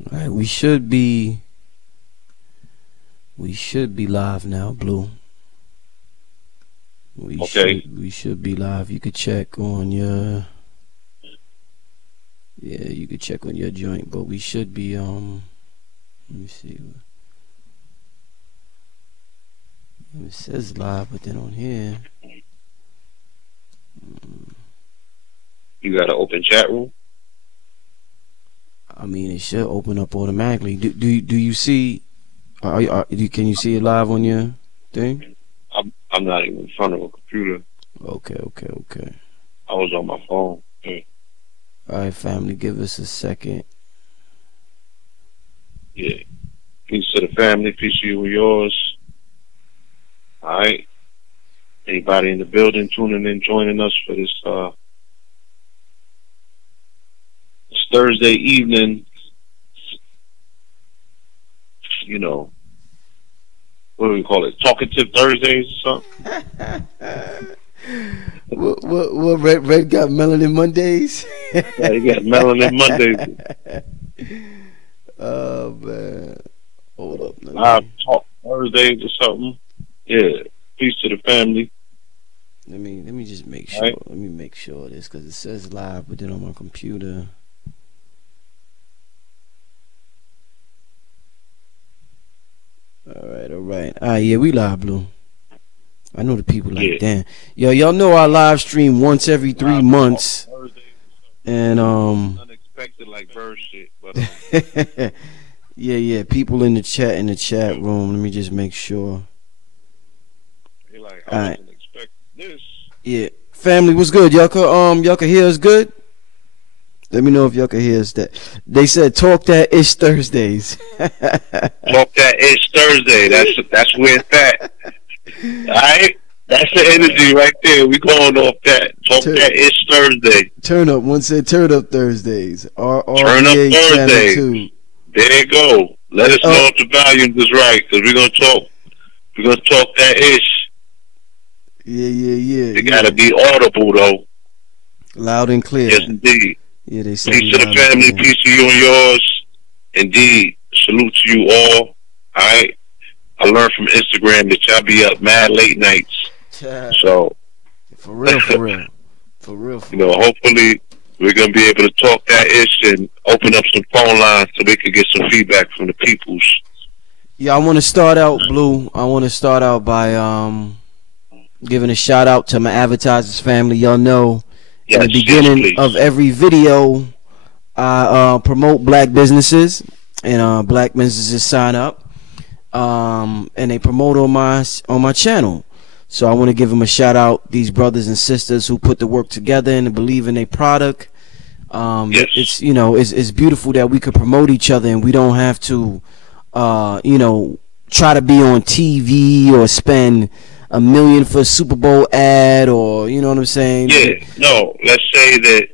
All right, we should be live now, Blue. We should be live. You could check on your you could check on your joint, but we should be let me see. It says live, but then on here you got an open chat room? I mean, it should open up automatically. Do you see? Can you see it live on your thing? I'm not even in front of a computer. Okay. I was on my phone. All right, family, give us a second. Yeah. Peace to the family. Peace to you and yours. All right. Anybody in the building tuning in, joining us for this Thursday evening, you know, what do we call it? Talkative Thursdays or something? What Red got melanin Mondays? Yeah, you got melanin Mondays. Oh man. Hold up. Live talk Thursdays or something. Yeah. Peace to the family. Let me just make sure. Right. Let me make sure of this, because it says live, but then on my computer. All right. Yeah, we live, Blue. I know the people like that. Yo, y'all know I live stream once every 3 months. And unexpected like bird shit, but yeah, people in the chat room. Let me just make sure. They like, I wasn't expecting this. Yeah. Family, what's good? Y'all can hear us good? Let me know if y'all can hear us. That they said talk that ish Thursdays. Talk that ish Thursday. That's where it's at. All right, that's the energy right there. We going off that. Talk that ish Thursday. Turn up. One said turn up Thursdays. Turn up Thursdays. There you go. Let us know if the volume is right, because we're gonna talk. We're gonna talk that ish. Yeah. It gotta be audible though. Loud and clear. Yes, indeed. Yeah, they say peace to the family, peace to you and yours. Indeed. Salute to you all. Alright. I learned from Instagram that y'all be up mad late nights. So for real. You know, hopefully we're gonna be able to talk that ish and open up some phone lines so we can get some feedback from the peoples. Yeah, I wanna start out, Blue. I wanna start out by giving a shout out to my advertisers family. Y'all know in the beginning of every video, I promote black businesses, and black businesses sign up, and they promote on my channel. So I want to give them a shout out. These brothers and sisters who put the work together and believe in their product. It's it's beautiful that we could promote each other, and we don't have to try to be on TV or spend $1 million for a Super Bowl ad, or you know what I'm saying? Yeah, no, let's say that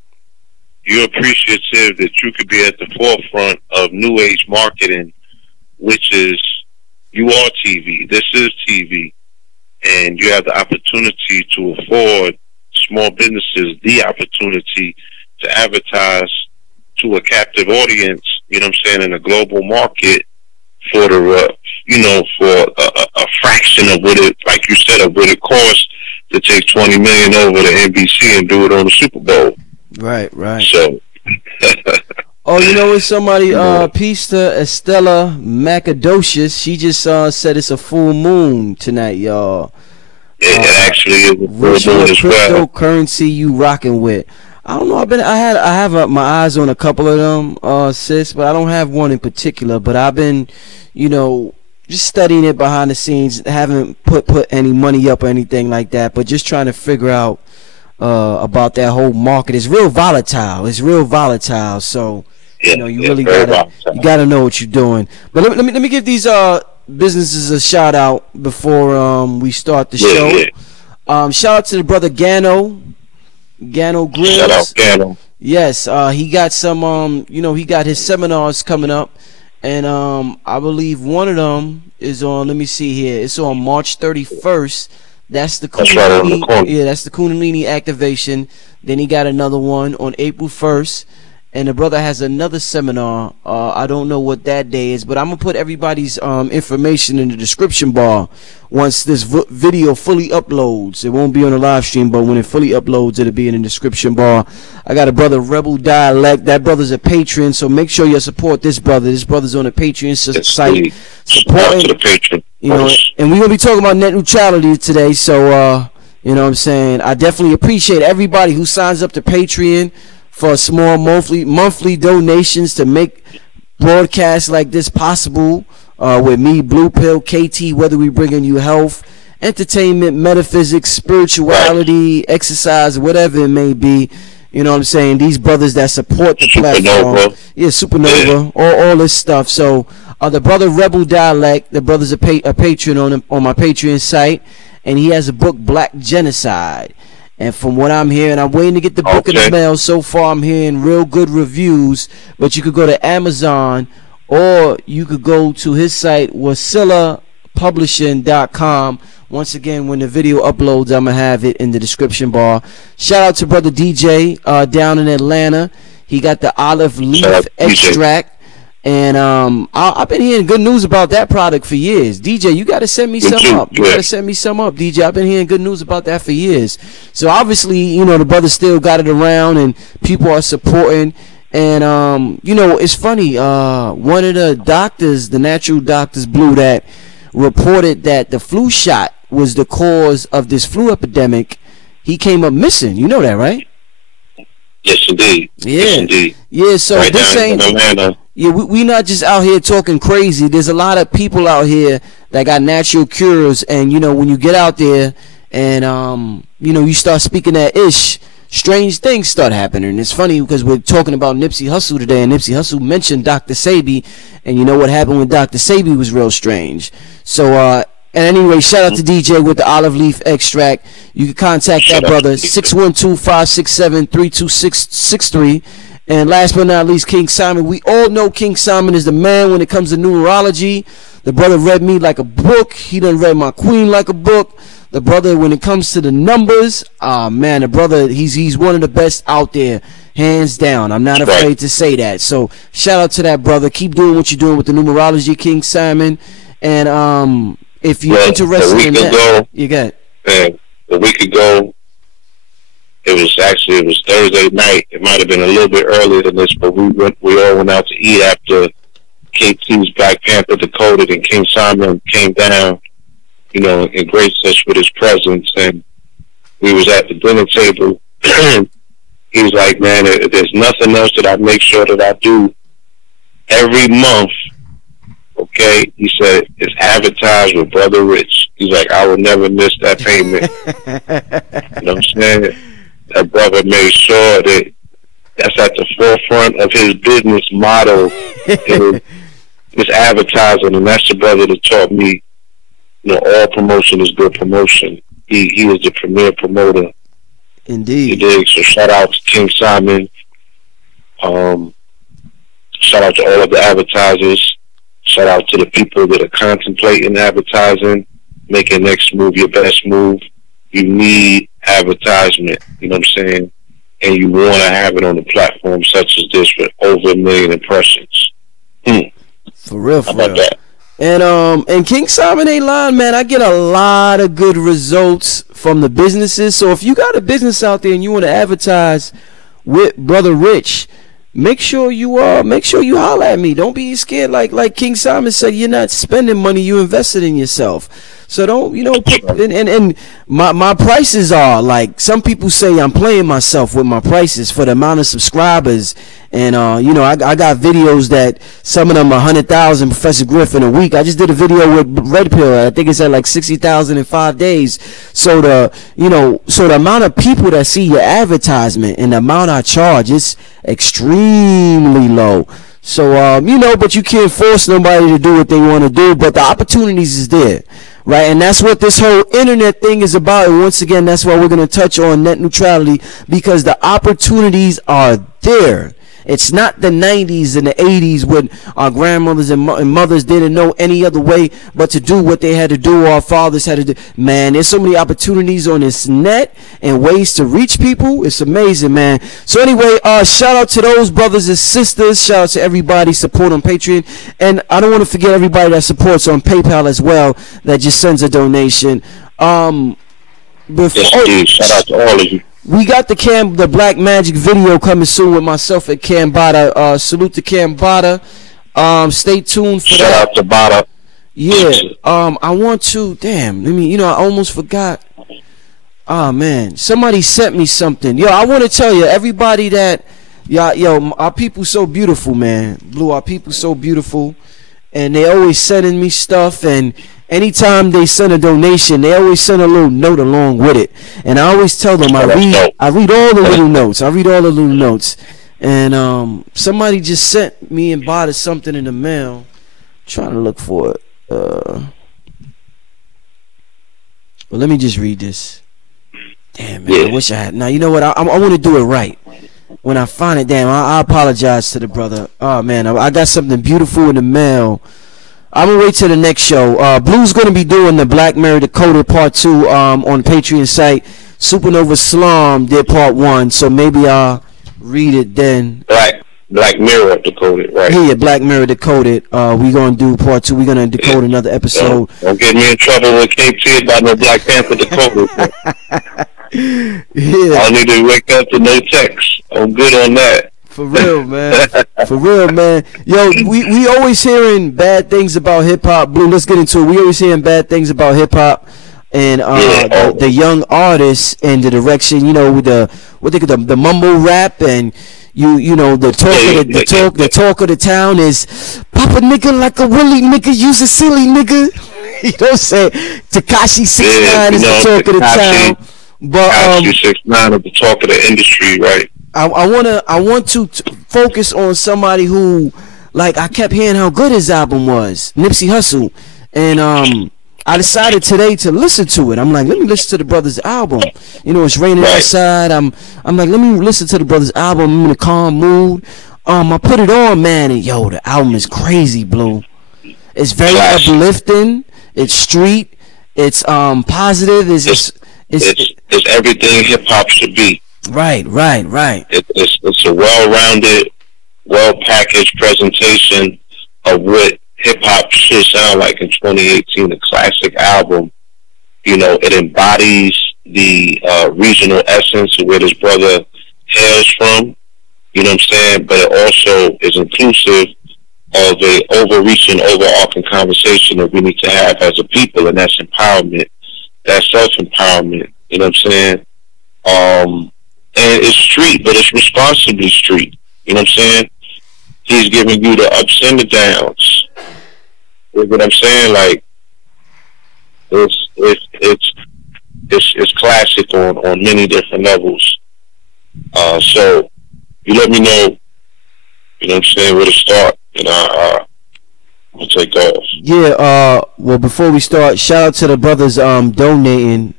you're appreciative that you could be at the forefront of new age marketing, which is, you are TV. This is TV. And you have the opportunity to afford small businesses the opportunity to advertise to a captive audience, you know what I'm saying, in a global market for the for a fraction of what it, like you said, of what it costs to take 20 million over to NBC and do it on the Super Bowl. Right. So oh, you know what? Somebody peace to Estella Macadocious. She just said it's a full moon tonight, y'all. It actually is a full moon as well. Cryptocurrency you rocking with? I don't know. I have my eyes on a couple of them, sis, but I don't have one in particular. But I've been, just studying it behind the scenes. Haven't put any money up or anything like that, but just trying to figure out about that whole market. It's real volatile. So you really gotta know what you're doing. But let me give these businesses a shout out before we start the show. Shout out to the brother Gano Grills. Shout out Gano. Yes, he got some he got his seminars coming up, and I believe one of them is on, let me see here, it's on March 31st. That's the Kundalini, that's the Kundalini activation. Then he got another one on April 1st, and the brother has another seminar. I don't know what that day is, but I'm gonna put everybody's information in the description bar once this video fully uploads. It won't be on the live stream, but when it fully uploads, it'll be in the description bar. I got a brother, Rebel Dialect. That brother's a patron, so make sure you support this brother. This brother's on the Patreon site, supporting the patron. You know, and we're gonna be talking about net neutrality today. So you know what I'm saying, I definitely appreciate everybody who signs up to Patreon for small monthly donations to make broadcasts like this possible, with me, Blue Pill, KT, whether we bringing you health, entertainment, metaphysics, spirituality, exercise, whatever it may be. You know what I'm saying? These brothers that support the platform. Yeah, Supernova, all this stuff. So the brother Rebel Dialect, the brother's a patron on my Patreon site, and he has a book, Black Genocide. And from what I'm hearing, I'm waiting to get the book in the mail. So far, I'm hearing real good reviews. But you could go to Amazon, or you could go to his site, wasilapublishing.com. Once again, when the video uploads, I'm going to have it in the description bar. Shout out to brother DJ down in Atlanta. He got the olive leaf extract. And I've been hearing good news about that product for years. DJ, you got to send me some up. You got to send me some up, DJ. I've been hearing good news about that for years. So obviously, you know, the brother still got it around, and people are supporting. And you know, it's funny. One of the doctors, the natural doctors, Blue, that reported that the flu shot was the cause of this flu epidemic, he came up missing. You know that, right? Yes, indeed. Yeah. Yes, indeed. Yeah. So right this ain't. Yeah, we not just out here talking crazy. There's a lot of people out here that got natural cures, and you know, when you get out there and you know, you start speaking that ish, strange things start happening. It's funny because we're talking about Nipsey Hussle today, and Nipsey Hussle mentioned Dr. Sebi, and you know what happened with Dr. Sebi was real strange. So and anyway, shout out to DJ with the olive leaf extract. You can contact that brother, 612-567-32663. And last but not least, King Simon. We all know King Simon is the man when it comes to numerology. The brother read me like a book. He done read my queen like a book. The brother, when it comes to the numbers, man, the brother, he's one of the best out there, hands down. I'm not afraid to say that. So shout out to that brother. Keep doing what you're doing with the numerology, King Simon. And if you're interested in that, you got it. A week ago, it was Thursday night. It might have been a little bit earlier than this, but we all went out to eat after KT's Black Panther decoded, and King Simon came down, you know, and graced us with his presence. And we was at the dinner table. He was like, man, there's nothing else that I make sure that I do every month. Okay, he said, it's advertised with Brother Rich. He's like, I will never miss that payment. You know what I'm saying? That brother made sure that that's at the forefront of his business motto, his advertising, and that's the brother that taught me, you know, all promotion is good promotion. He is the premier promoter. Indeed. You dig? So shout out to King Simon. Shout out to all of the advertisers. Shout out to the people that are contemplating advertising, making next move your best move. You need advertisement, you know what I'm saying? And you want to have it on a platform such as this with over 1 million impressions. For real, How about that? And King Simon ain't lying, man. I get a lot of good results from the businesses. So if you got a business out there and you want to advertise with Brother Rich, make sure you holler at me. Don't be scared. Like King Simon said, you're not spending money, you invested in yourself. So don't, you know, and my prices are like, some people say I'm playing myself with my prices for the amount of subscribers. And you know, I got videos that some of them are 100,000 Professor Griffin a week. I just did a video with Red Pill. I think it's at like 60,000 in 5 days. So the amount of people that see your advertisement and the amount I charge is extremely low. So you know, but you can't force nobody to do what they want to do, but the opportunities is there. Right, and that's what this whole internet thing is about. And once again, that's why we're going to touch on net neutrality, because the opportunities are there. It's not the 90s and the 80s when our grandmothers and mothers didn't know any other way but to do what they had to do, or our fathers had to do. Man, there's so many opportunities on this net and ways to reach people. It's amazing, man. So anyway, shout out to those brothers and sisters. Shout out to everybody support on Patreon. And I don't want to forget everybody that supports on PayPal as well, that just sends a donation. Shout out to all of you. We got the Black Magik video coming soon with myself at Cambatta. Salute to Cambatta. Stay tuned for that. Shout out to Bada. Yeah. I want to. Damn. I almost forgot. Oh man, somebody sent me something. Yo, I want to tell you, everybody that, yo, our people so beautiful, man. Blue, our people so beautiful, and they always sending me stuff. And anytime they send a donation, they always send a little note along with it. And I always tell them, I read all the little notes. And somebody just sent me and bought something in the mail. Trying to look for it. Well, let me just read this. Damn, man, I wish I had. Now, you know what? I want to do it right. When I find it, damn, I apologize to the brother. Oh, man, I got something beautiful in the mail. I'm going to wait till the next show. Blue's going to be doing the Black Mirror Decoded Part 2 on the Patreon site. Supernova Slum did Part 1, so maybe I'll read it then. Black Mirror Decoded, right? Yeah, Black Mirror Decoded. We going to do Part 2. We're going to decode another episode. Don't get me in trouble with KT about no Black Panther Decoded. Yeah. I need to wake up to no text. I'm good on that. For real, man. For real, man. Yo, we always hearing bad things about hip hop. Blue, let's get into it. We always hearing bad things about hip hop and the young artists and the direction. You know, with the mumble rap and the talk of the town is Papa nigga like a Willie nigga, use a silly nigga. You know what I'm saying? Tekashi 6ix9ine is the talk of the town. But 6ix9ine is the talk of the industry, right? I want to focus on somebody who, like, I kept hearing how good his album was, Nipsey Hussle, and I decided today to listen to it. I'm like, let me listen to the brother's album. You know, it's raining outside. I'm like, let me listen to the brother's album. I'm in a calm mood. I put it on, man, and yo, the album is crazy, Blue. It's very uplifting. It's street. It's positive. It's everything hip hop should be. Right. It's a well-rounded, well-packaged presentation of what hip-hop should sound like in 2018, a classic album. You know, it embodies the regional essence of where this brother hails from, you know what I'm saying? But it also is inclusive of a overreaching, overarching conversation that we need to have as a people, and that's empowerment, that's self-empowerment, you know what I'm saying? And it's street, but it's responsibly street. You know what I'm saying? He's giving you the ups and the downs. You know what I'm saying? Like, it's classic on many different levels. So you let me know, you know what I'm saying, where to start, and I'll take off. Yeah, well, before we start, shout out to the brothers donating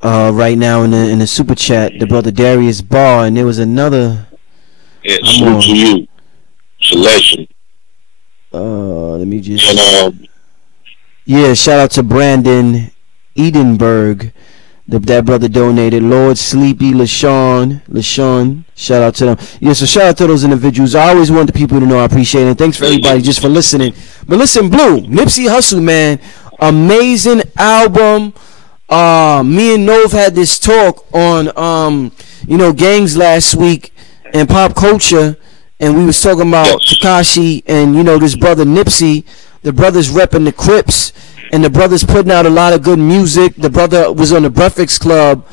right now in the super chat, the brother Darius Barr, and there was another. Yeah, salute to you. It's a legend. Let me just. Yeah, shout out to Brandon Edenberg. That brother donated. Lord Sleepy, LaShawn, shout out to them. Yeah, so shout out to those individuals. I always want the people to know I appreciate it. And thanks for everybody just for listening. But listen, Blue, Nipsey Hussle, man, amazing album. Me and Nove had this talk on gangs last week and pop culture, and we was talking about Tekashi and this brother Nipsey. The brothers repping the Crips, and the brothers putting out a lot of good music. The brother was on the Breakfast Club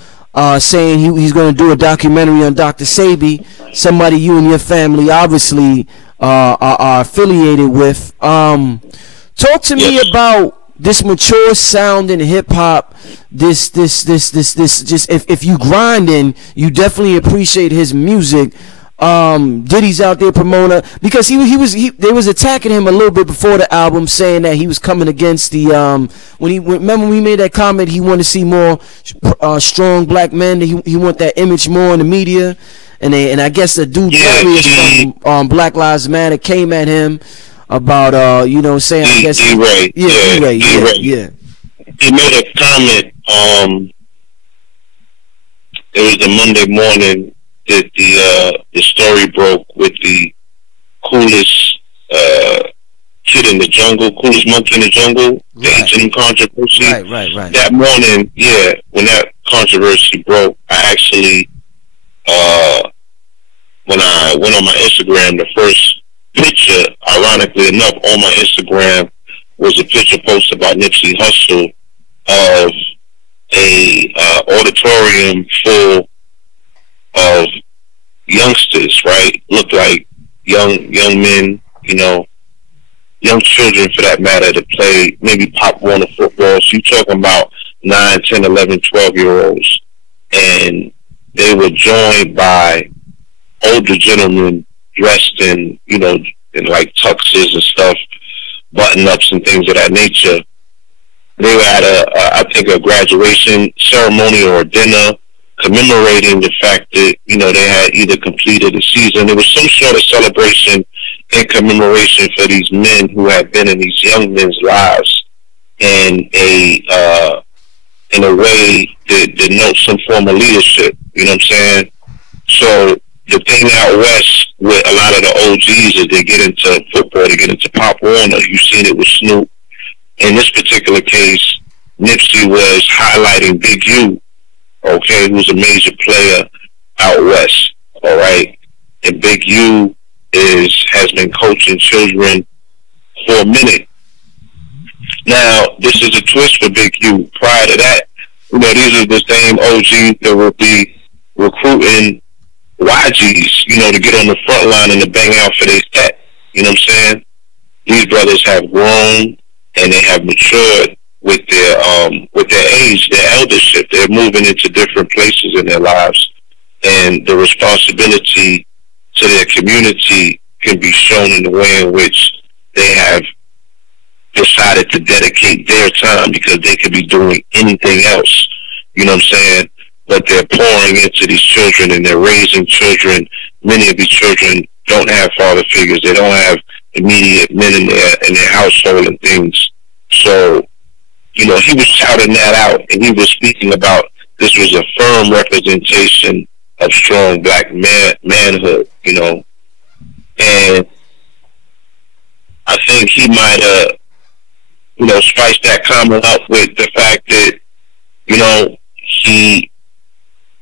saying he's going to do a documentary on Dr. Sabi, somebody you and your family obviously are affiliated with. Talk to me about this mature sound in hip hop. This just if you grinding, you definitely appreciate his music. Diddy's out there promoting, because they was attacking him a little bit before the album, saying that he was coming against the remember we made that comment, he wanted to see more strong black men, he want that image more in the media, and I guess the dude Yeah, Darius from Black Lives Matter came at him about you know, saying, I guess D-Ray. yeah. He made a comment. It was the Monday morning that the story broke with the coolest kid in the jungle, coolest monkey in the jungle, the H&M controversy. Right. That morning, when that controversy broke, I actually, when I went on my Instagram, the first picture, ironically enough, on my Instagram was a picture posted by Nipsey Hussle of a auditorium full of youngsters, right? Looked like young men, you know, young children for that matter, that play maybe Pop Warner football. So you're talking about 9, 10, 11, 12-year-olds. And they were joined by older gentlemen dressed in, you know, in like tuxes and stuff, button-ups and things of that nature. They were at I think a graduation ceremony or a dinner commemorating the fact that, you know, they had either completed a season. There was some sort of celebration and commemoration for these men who had been in these young men's lives in a way that denotes some form of leadership. You know what I'm saying? So the thing out west with a lot of the OGs is they get into football, they get into Pop Warner. You've seen it with Snoop. In this particular case, Nipsey was highlighting Big U, okay, who's a major player out west, all right? And Big U has been coaching children for a minute. Now, this is a twist for Big U. Prior to that, you know, these are the same OGs that will be recruiting YGs, you know, to get on the front line and to bang out for their set. You know what I'm saying? These brothers have grown and they have matured with their age, their eldership. They're moving into different places in their lives, and the responsibility to their community can be shown in the way in which they have decided to dedicate their time, because they could be doing anything else. You know what I'm saying? But they're pouring into these children and they're raising children. Many of these children don't have father figures. They don't have immediate men in their household and things. So, you know, he was shouting that out, and he was speaking about this was a firm representation of strong black manhood, you know. And I think he might have, you know, spiced that comment up with the fact that, you know, he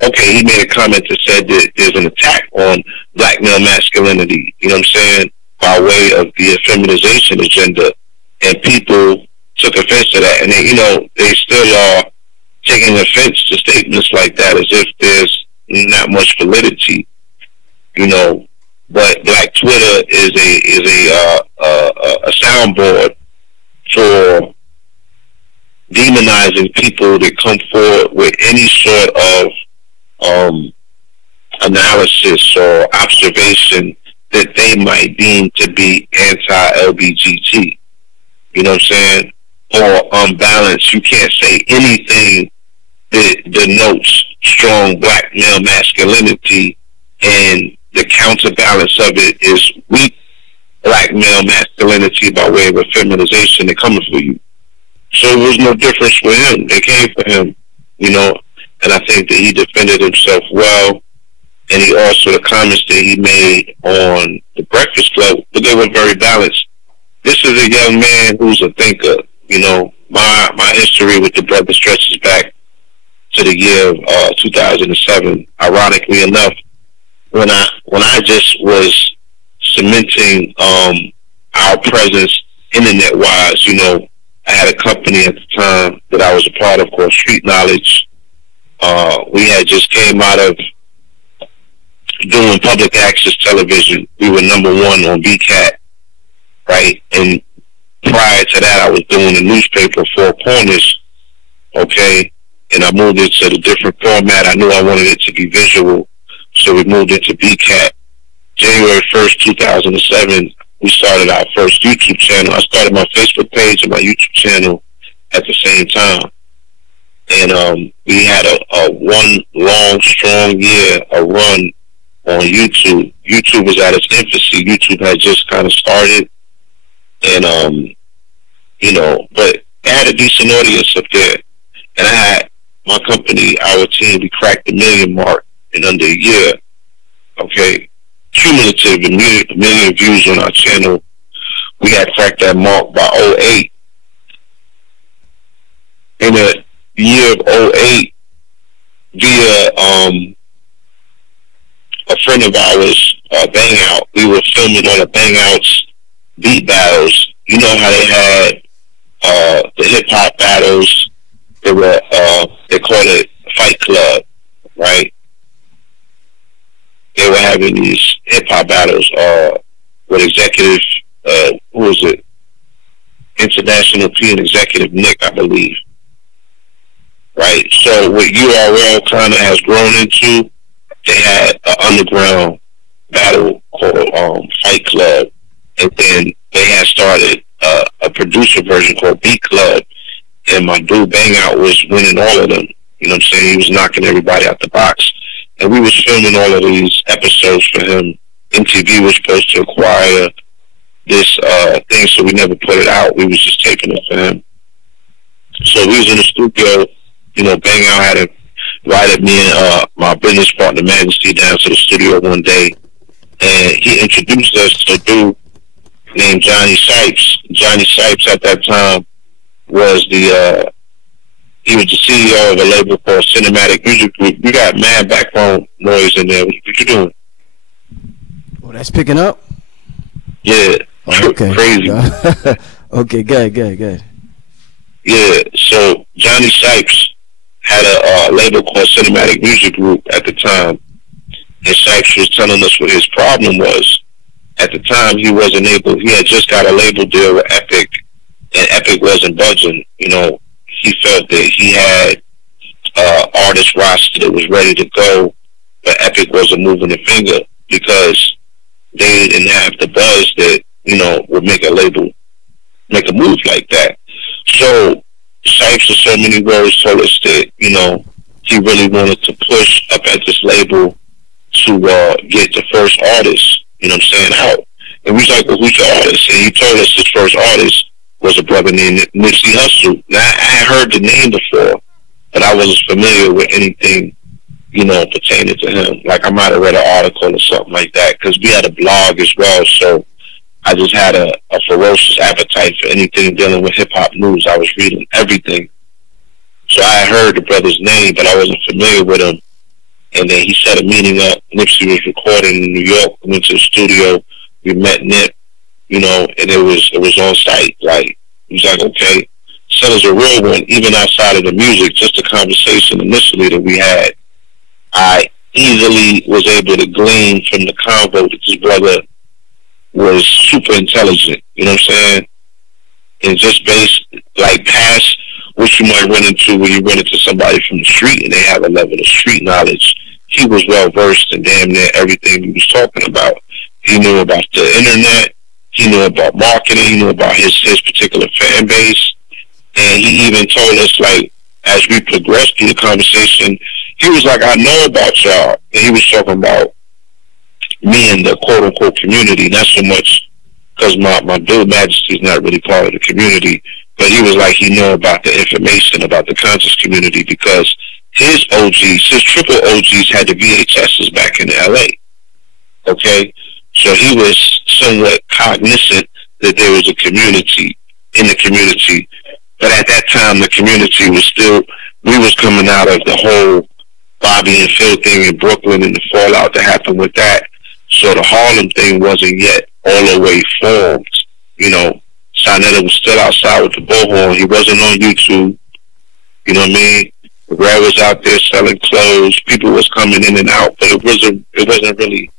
made a comment that said that there's an attack on black male masculinity, you know what I'm saying, by way of the feminization agenda, and people took offense to that, and they, you know, they still are taking offense to statements like that as if there's not much validity, you know. But Black Twitter is a soundboard for demonizing people that come forward with any sort of analysis or observation that they might deem to be anti-LBGT. You know what I'm saying? Or unbalanced. You can't say anything that denotes strong black male masculinity, and the counterbalance of it is weak black male masculinity by way of a feminization that coming for you. So it was no difference for him. They came for him, you know, and I think that he defended himself well. And he also, the comments that he made on the Breakfast Club, but they were very balanced. This is a young man who's a thinker. You know, my history with the brother stretches back to the year of 2007. Ironically enough, when I just was cementing our presence internet-wise, you know, I had a company at the time that I was a part of called Street Knowledge. We had just came out of doing public access television. We were #1 on BCAT, right? And prior to that, I was doing a newspaper, Four Corners, okay? And I moved it to a different format. I knew I wanted it to be visual, so we moved it to BCAT. January 1st, 2007, we started our first YouTube channel. I started my Facebook page and my YouTube channel at the same time. And we had a one long, strong year, a run on YouTube. YouTube was at its infancy. YouTube had just kind of started, and but it had a decent audience up there. And I had my company, our team, we cracked the 1 million mark in under a year. Okay, cumulative, a million views on our channel. We had cracked that mark by 2008. In the year of 2008, via a friend of ours, Bang Out, we were filming on the Bang Out's beat battles. You know how they had the hip hop battles? They called it Fight Club, right? They were having these hip hop battles with executive, who was it? International P and Executive Nick, I believe. Right? So what URL kind of has grown into, they had an underground battle called Fight Club, and then they had started a producer version called Beat Club, and my dude Bang Out was winning all of them. You know what I'm saying? He was knocking everybody out the box, and we was filming all of these episodes for him. MTV was supposed to acquire this thing, so we never put it out. We was just taping it for him. So we was in the studio. You know, Bang Out had invited me and my business partner Majesty down to the studio one day, and he introduced us to a dude named Johnny Sipes. Johnny Sipes at that time was he was the CEO of a label called Cinematic Music Group. We got mad background noise in there. What you doing? Oh, that's picking up? Yeah. Oh, okay. Crazy. Okay, good. Yeah, so Johnny Sipes had a label called Cinematic Music Group at the time, and Sipes was telling us what his problem was. At the time, he had just got a label deal with Epic, and Epic wasn't budging. You know, he felt that he had artist roster that was ready to go, but Epic wasn't moving a finger because they didn't have the buzz that, you know, would make a label make a move like that. So Sipes, in so many words, told us that, you know, he really wanted to push up at this label to get the first artist, you know what I'm saying, out. And we was like, well, who's your artist? And he told us his first artist was a brother named Nipsey Hussle. Now, I had heard the name before, but I wasn't familiar with anything, you know, pertaining to him. Like, I might have read an article or something like that, because we had a blog as well, so I just had a ferocious appetite for anything dealing with hip-hop news. I was reading everything. So I had heard the brother's name, but I wasn't familiar with him. And then he set a meeting up. Nipsey was recording in New York. We went to the studio. We met Nip, you know, and it was on site. Like, he was like, okay, son is a real one, even outside of the music, just the conversation initially that we had. I easily was able to glean from the convo that this brother was super intelligent, you know what I'm saying? And just based, like, past what you might run into when you run into somebody from the street and they have a level of street knowledge, he was well versed in damn near everything we was talking about. He knew about the internet, he knew about marketing, he knew about his particular fan base, and he even told us, like, as we progressed through the conversation, he was like, I know about y'all. And he was talking about me and the quote-unquote community, not so much because my dude Majesty is not really part of the community, but he was like, he knew about the information about the conscious community because his OGs, his triple OGs had the VHSs back in LA. Okay? So he was somewhat cognizant that there was a community in the community. But at that time, the community was still, we was coming out of the whole Bobby and Phil thing in Brooklyn and the fallout that happened with that. So the Harlem thing wasn't yet all the way formed. You know, Sonetta was still outside with the bullhorn. He wasn't on YouTube. You know what I mean? Red was out there selling clothes. People was coming in and out, but it wasn't really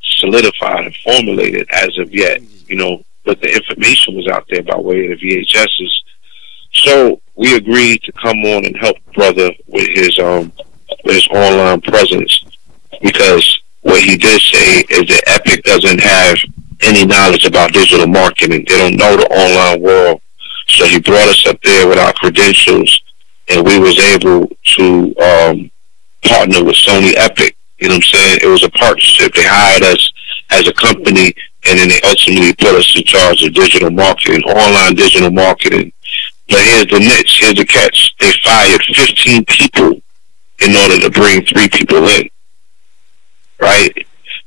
solidified and formulated as of yet. You know, but the information was out there by way of the VHSs. So we agreed to come on and help brother with his online presence, because what he did say is that Epic doesn't have any knowledge about digital marketing. They don't know the online world. So he brought us up there with our credentials, and we was able to partner with Sony Epic. You know what I'm saying? It was a partnership. They hired us as a company, and then they ultimately put us in charge of digital marketing, online digital marketing. But here's the niche, here's the catch. They fired 15 people in order to bring 3 people in, right?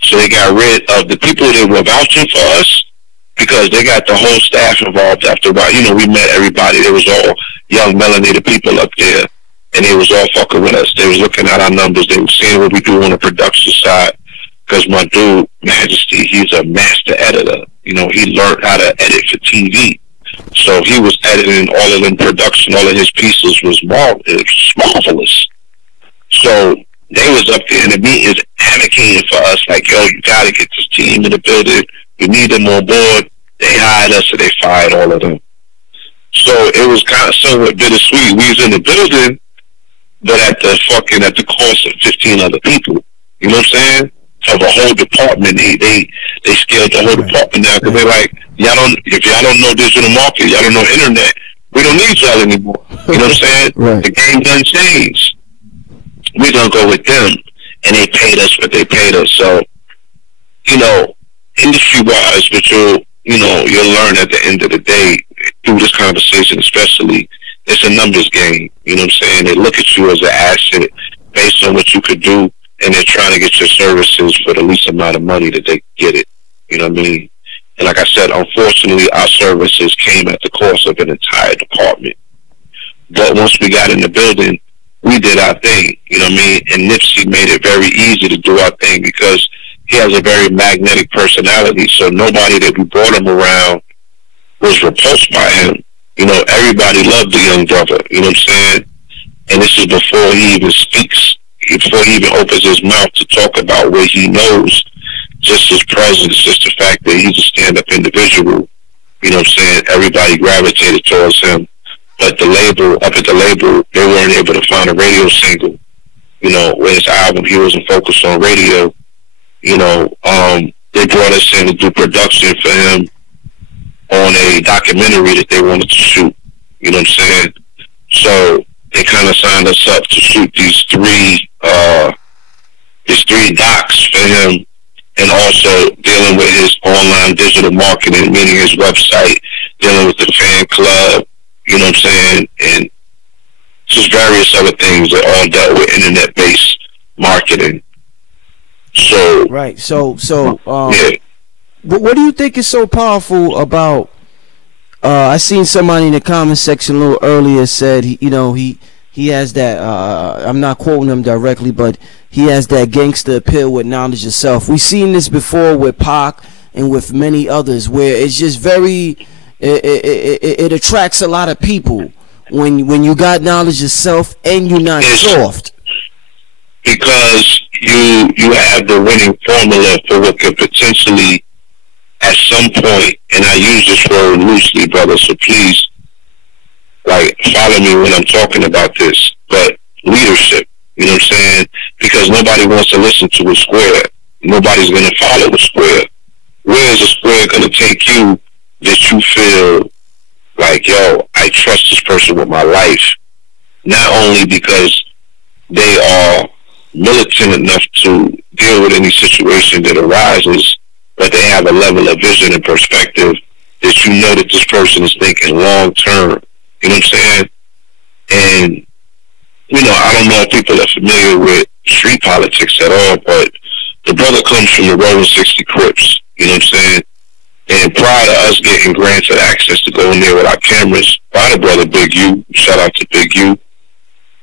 So they got rid of the people that were vouching for us because they got the whole staff involved after a while. You know, we met everybody. There was all young melanated people up there, and they was all fucking with us. They was looking at our numbers. They were seeing what we do on the production side. Because my dude, Majesty, he's a master editor. You know, he learned how to edit for TV. So he was editing all of them production. All of his pieces was marvelous. So they was up there in the meetings advocating for us, like, yo, you got to get this team in the building. We need them on board. They hired us, and they fired all of them. So it was kind of somewhat bittersweet. We was in the building, but at the cost of 15 other people. You know what I'm saying? Of a whole department. They scaled the whole department down because they're like, if y'all don't know digital marketing, y'all don't know internet, we don't need y'all anymore. You know what I'm saying? Right. The game done changed. We're gonna go with them, and they paid us what they paid us. So, you know, industry wise, but you'll learn at the end of the day through this conversation, especially, it's a numbers game. You know what I'm saying? They look at you as an asset based on what you could do, and they're trying to get your services for the least amount of money that they get it. You know what I mean? And like I said, unfortunately, our services came at the cost of an entire department. But once we got in the building, we did our thing. You know what I mean? And Nipsey made it very easy to do our thing because he has a very magnetic personality. So nobody that we brought him around was repulsed by him. You know, everybody loved the young brother. You know what I'm saying? And this is before he even speaks, before he even opens his mouth to talk about what he knows. Just his presence, just the fact that he's a stand-up individual. You know what I'm saying? Everybody gravitated towards him. But up at the label, they weren't able to find a radio single. You know, with his album, he wasn't focused on radio. You know, they brought us in to do production for him on a documentary that they wanted to shoot. You know what I'm saying? So they kind of signed us up to shoot these three docs for him, and also dealing with his online digital marketing, meaning his website, dealing with the fan club, you know what I'm saying, and just various other things that all dealt with internet-based marketing. So right. So yeah. What do you think is so powerful about? I seen somebody in the comment section a little earlier said he has that. I'm not quoting him directly, but he has that gangster appeal with knowledge of self. We've seen this before with Pac and with many others, where it's just very. It attracts a lot of people when you got knowledge of self and you're not soft. Because you have the winning formula for what could potentially, at some point, and I use this word loosely, brother, so please, like, follow me when I'm talking about this, but leadership, you know what I'm saying? Because nobody wants to listen to a square. Nobody's going to follow a square. Where is a square going to take you that you feel like, yo, I trust this person with my life, not only because they are militant enough to deal with any situation that arises, but they have a level of vision and perspective that you know that this person is thinking long term. You know what I'm saying? And, you know, I don't know if people are familiar with street politics at all, but the brother comes from the Rolling 60 Crips. You know what I'm saying? And prior to us getting granted access to go in there with our cameras by the brother Big U, shout out to Big U,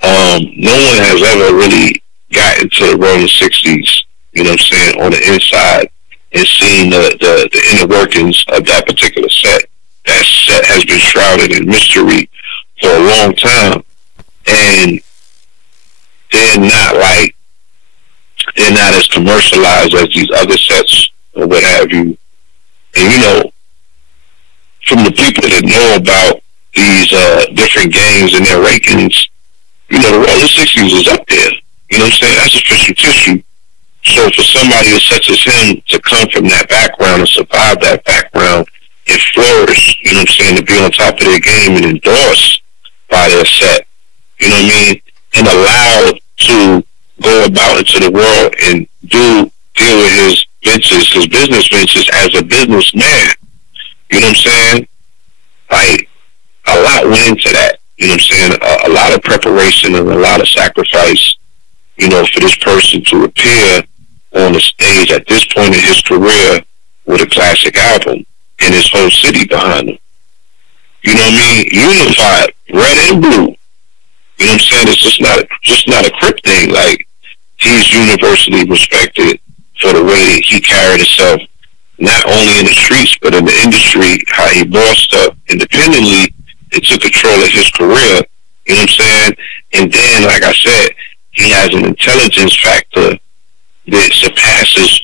no one has ever really gotten to the Rolling 60s, you know what I'm saying, on the inside and seen the inner workings of that particular set. That set has been shrouded in mystery for a long time. And they're not as commercialized as these other sets or what have you. And, you know, from the people that know about these different games and their rankings, you know, the Rolling 60s is up there. You know what I'm saying? That's official tissue. So for somebody such as him to come from that background and survive that background and flourish, you know what I'm saying, to be on top of their game and endorsed by their set, you know what I mean, and allowed to go about into the world and deal with his ventures, his business ventures as a businessman. You know what I'm saying? Like, a lot went into that. You know what I'm saying? A lot of preparation and a lot of sacrifice, you know, for this person to appear on the stage at this point in his career with a classic album and his whole city behind him. You know what I mean? Unified, red and blue. You know what I'm saying? It's just not a Crip thing. Like, he's universally respected for the way that he carried himself, not only in the streets, but in the industry, how he bossed up independently and took control of his career. You know what I'm saying? And then, like I said, he has an intelligence factor that surpasses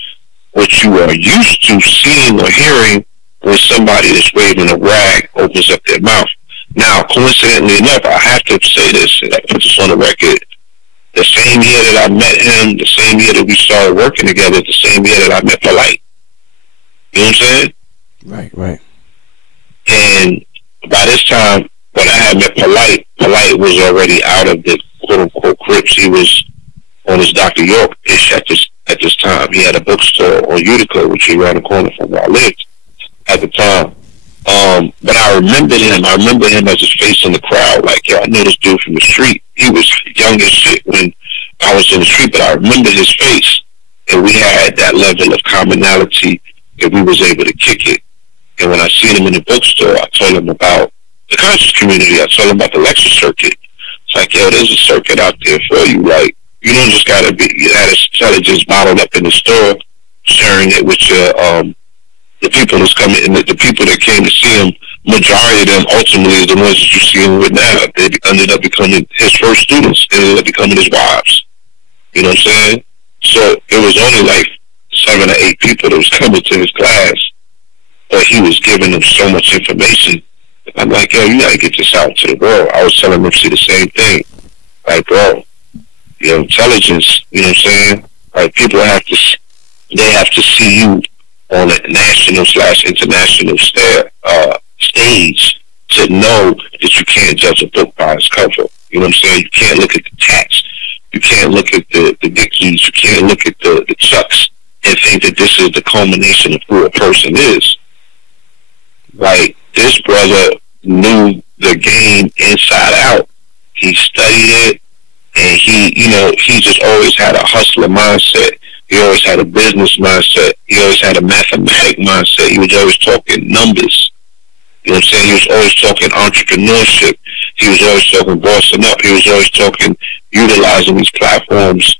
what you are used to seeing or hearing when somebody that's waving a rag opens up their mouth. Now, coincidentally enough, I have to say this, and I put this on the record, the same year that I met him, the same year that we started working together, the same year that I met Polite. You know what I'm saying? Right, right. And by this time, when I had met Polite was already out of the quote-unquote Crips. He was on his Dr. York-ish at this time. He had a bookstore on Utica, which was around the corner from where I lived at the time. But I remember him as his face in the crowd. Like, yo, I know this dude from the street. He was young as shit when I was in the street, but I remember his face. And we had that level of commonality that we was able to kick it. And when I seen him in the bookstore, I told him about the conscious community. I told him about the lecture circuit. It's like, yo, there's a circuit out there for you. Like, you don't just gotta be, you had intelligence bottled up in the store, sharing it with your, the people that's coming, and the people that came to see him, majority of them ultimately is the ones that you see him with now. They ended up becoming his first students, ended up becoming his wives. You know what I'm saying? So it was only like 7 or 8 people that was coming to his class, but he was giving them so much information. I'm like, yo, you gotta get this out to the world. I was telling Nipsey the same thing. Like, bro, your intelligence, you know what I'm saying? Like, people have to see you on a national/international stage to know that you can't judge a book by its cover. You know what I'm saying? You can't look at the tats. You can't look at the Dickies. You can't look at the Chucks and think that this is the culmination of who a person is. Like, this brother knew the game inside out. He studied it, and he just always had a hustler mindset. He always had a business mindset. He always had a mathematic mindset. He was always talking numbers. You know what I'm saying? He was always talking entrepreneurship. He was always talking bossing up. He was always talking utilizing these platforms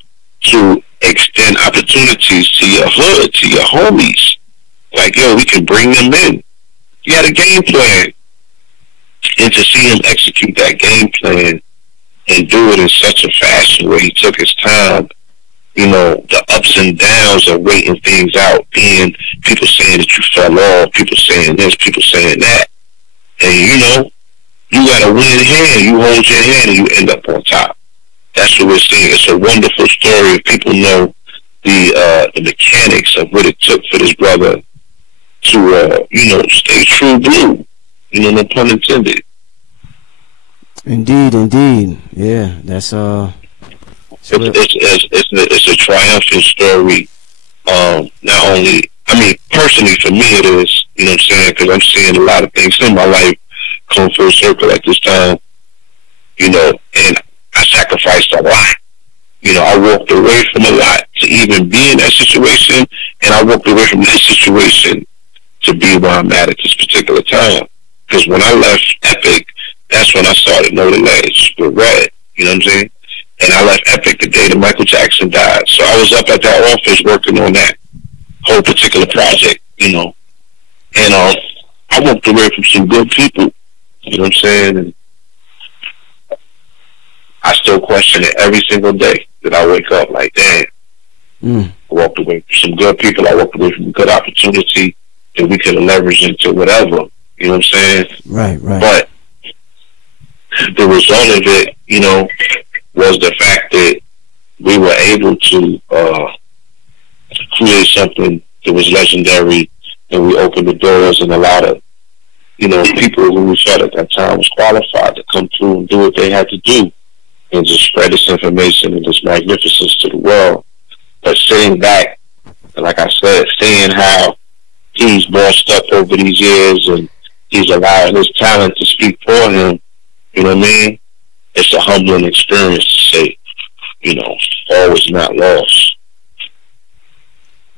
to extend opportunities to your hood, to your homies. Like, yo, we can bring them in. He had a game plan. And to see him execute that game plan and do it in such a fashion where he took his time, you know, the ups and downs of waiting things out, being people saying that you fell off, people saying this, people saying that. And, you know, you got a winning hand. You hold your hand and you end up on top. That's what we're seeing. It's a wonderful story. If people know the mechanics of what it took for this brother to, you know, stay true blue. You know, no pun intended. Indeed, indeed. Yeah, that's it's a triumphant story. Not only, I mean, personally for me it is, you know what I'm saying, because I'm seeing a lot of things in my life come full circle at this time, you know, and I sacrificed a lot. You know, I walked away from a lot to even be in that situation, and I walked away from that situation to be where I'm at this particular time. Because when I left Epic, that's when I started Know the Ledge with Red, you know what I'm saying? And I left Epic the day that Michael Jackson died. So I was up at that office working on that whole particular project, you know. And I walked away from some good people, you know what I'm saying? And I still question it every single day that I wake up like, damn. I walked away from some good people. I walked away from a good opportunity that we could have leveraged into whatever, you know what I'm saying? Right, right. But the result of it, you know, was the fact that we were able to create something that was legendary, and we opened the doors, and a lot of, you know, people who we felt at that time was qualified to come through and do what they had to do. and just spread this information and this magnificence to the world. But sitting back, and like I said, seeing how he's bossed up over these years and he's allowing his talent to speak for him, you know what I mean? It's a humbling experience to say, you know, all is not lost.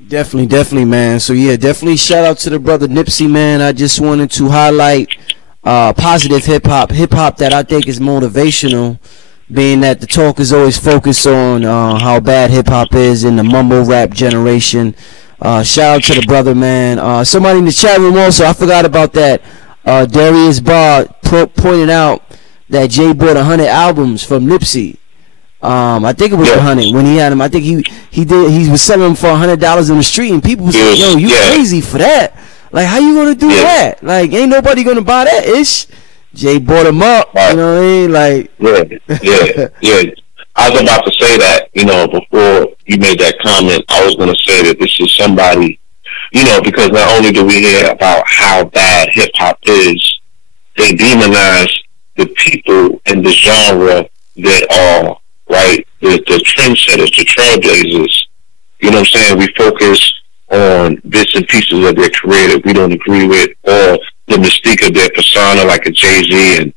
Definitely, man. So yeah, definitely shout out to the brother Nipsey, man. I just wanted to highlight positive hip hop that I think is motivational, being that the talk is always focused on how bad hip hop is in the mumble rap generation. Shout out to the brother, man. Somebody in the chat room also, I forgot about that. Darius Barr pointed out that Jay bought 100 albums from Nipsey. I think it was 100 when he had him. I think he was selling them for $100 in the street, and people was like, "Yo, you crazy for that? Like, how you gonna do that? Like, ain't nobody gonna buy that ish." Jay bought him up. You know what I mean? Like, yeah. I was about to say that, you know, before you made that comment. I was gonna say that this is somebody, you know, because not only do we hear about how bad hip hop is, they demonize the people in the genre that are right, the trendsetters, the trailblazers. You know what I'm saying? We focus on bits and pieces of their career that we don't agree with, or the mystique of their persona, like a Jay-Z, and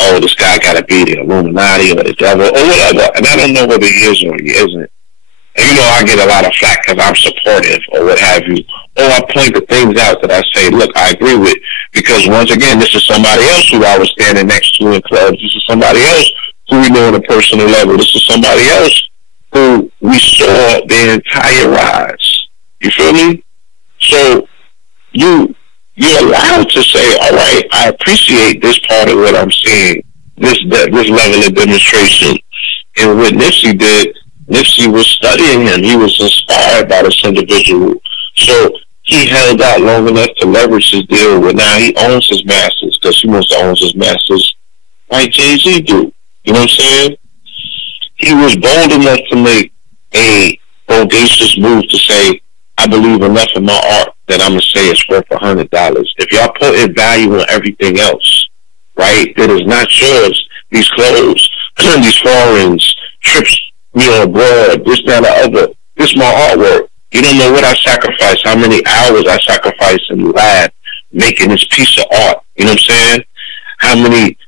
oh, this guy got to be the Illuminati or the devil or whatever. And I don't know whether he is or he isn't. And you know, I get a lot of flack because I'm supportive or what have you. Or I point the things out that I say, look, I agree with, because once again, this is somebody else who I was standing next to in clubs. This is somebody else who we know on a personal level. This is somebody else who we saw their entire rise. You feel me? So you're allowed to say, all right, I appreciate this part of what I'm seeing, this level of demonstration. And what Nipsey did, Nipsey was studying him. He was inspired by this individual. So he held out long enough to leverage his deal where now he owns his masters, because he wants to own his masters like Jay-Z do. You know what I'm saying? He was bold enough to make a audacious move to say, I believe enough in my art that I'm going to say it's worth $100. If y'all put in value on everything else, right, that is not yours, these clothes, these foreigns, trips, you know, abroad, this, that, or other, this is my artwork. You don't know what I sacrificed, how many hours I sacrificed in the lab making this piece of art. You know what I'm saying? How many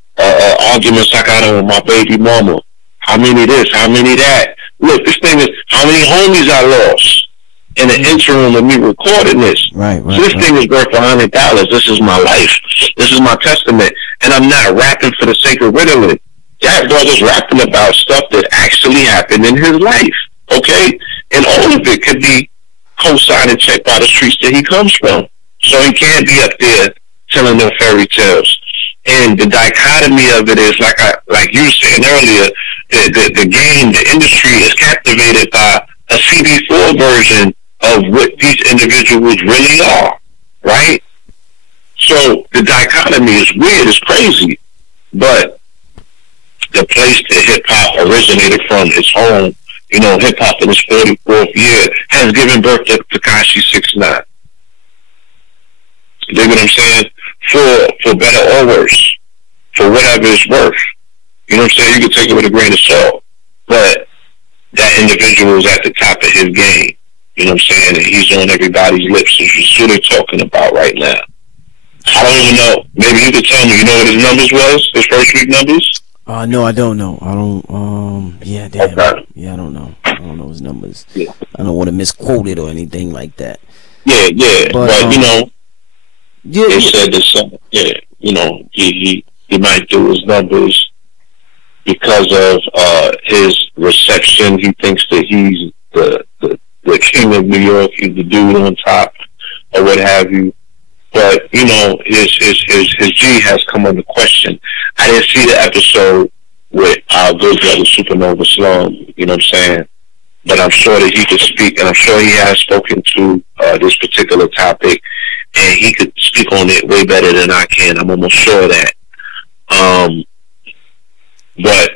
arguments I got on with my baby mama. How many this, how many that. Look, this thing is, how many homies I lost in the interim of me recording this. Right, so this thing is worth $100. This is my life. This is my testament. And I'm not rapping for the sake of riddling. That brother's rapping about stuff that actually happened in his life. Okay? And all of it could be co-signed and checked by the streets that he comes from. So he can't be up there telling no fairy tales. And the dichotomy of it is, like you were saying earlier, the game, the industry is captivated by a CD4 version of what these individuals really are, right? So the dichotomy is weird, it's crazy, but the place that hip-hop originated from, its home, you know, hip-hop in its 44th year, has given birth to Tekashi 6ix9ine. You dig what I'm saying? For better or worse, for whatever it's worth. You know what I'm saying? You can take it with a grain of salt, but that individual is at the top of his game. You know what I'm saying? And he's on everybody's lips. It's what they're talking about right now. I don't even know. Maybe you could tell me. You know what his numbers was? His first week numbers? No, I don't know. I don't. Yeah, damn. Okay. Yeah, I don't know. I don't know his numbers. Yeah. I don't want to misquote it or anything like that. Yeah. But you know, they said this. You know, he might do his numbers because of his reception. He thinks that he's the king of New York. He's the dude on top, or what have you. But you know, his G has come under question. I didn't see the episode with our good brother Supernova Slum. You know what I'm saying? But I'm sure that he could speak, and I'm sure he has spoken to this particular topic, and he could speak on it way better than I can. I'm almost sure of that. But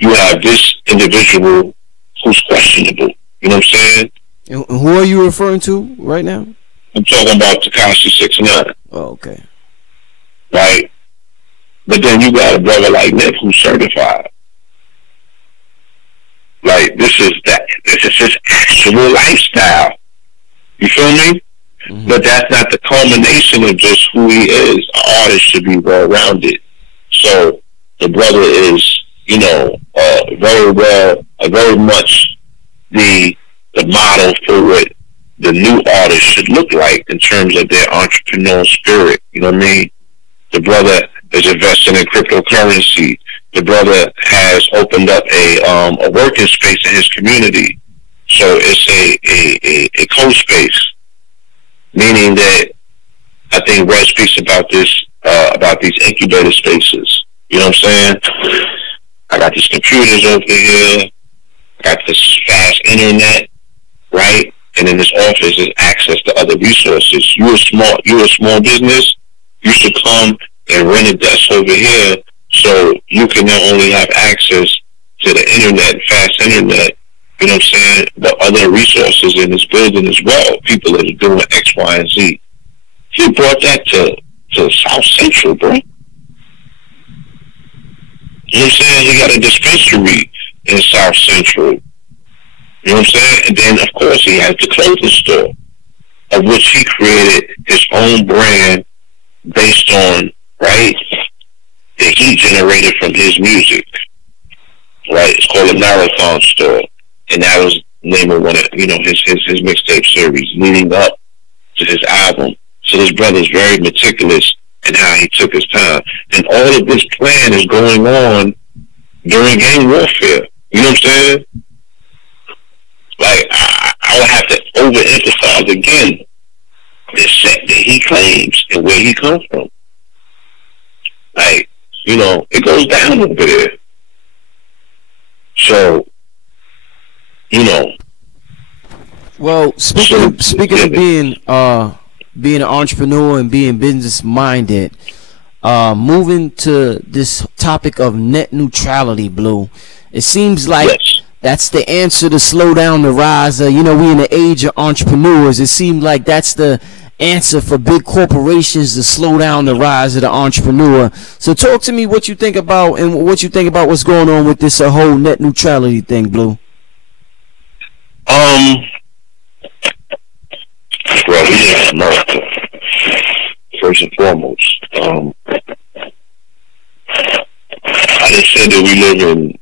you have this individual who's questionable. You know what I'm saying? And who are you referring to right now? I'm talking about Tekashi 6ix9ine. Oh, okay. Right? But then you got a brother like Nip who's certified. Like, this is his actual lifestyle. You feel me? Mm-hmm. But that's not the culmination of just who he is. An artist should be well-rounded. So the brother is, you know, very much the model for what the new artist should look like in terms of their entrepreneurial spirit. You know what I mean? The brother is investing in cryptocurrency. The brother has opened up a working space in his community. So it's a co-space, meaning that I think Red speaks about this, about these incubator spaces. You know what I'm saying? I got these computers over here. I got this fast internet, right? And in this office is access to other resources. You're a small business. You should come and rent a desk over here so you can not only have access to the internet, fast internet, you know what I'm saying, but other resources in this building as well. People that are doing X, Y, and Z. He brought that to South Central, bro. You know what I'm saying? He got a dispensary in South Central. You know what I'm saying? And then, of course, he has the clothing store, of which he created his own brand based on, right, that he generated from his music. Right? It's called a Marathon Store. And that was the name of one of, you know, his mixtape series leading up to his album. So this brother is very meticulous in how he took his time. And all of this plan is going on during gang warfare. You know what I'm saying? Like, I would have to overemphasize again the set that he claims and where he comes from. Like, you know, it goes down over there. So, you know. Well, speaking of being an entrepreneur and being business minded, moving to this topic of net neutrality, Blue, it seems like that's the answer to slow down the rise of, you know, we in the age of entrepreneurs. It seems like that's the answer for big corporations to slow down the rise of the entrepreneur. So talk to me what you think about and what you think about what's going on with this whole net neutrality thing, Blue. Well, we live in America, first and foremost. I just said that we live in,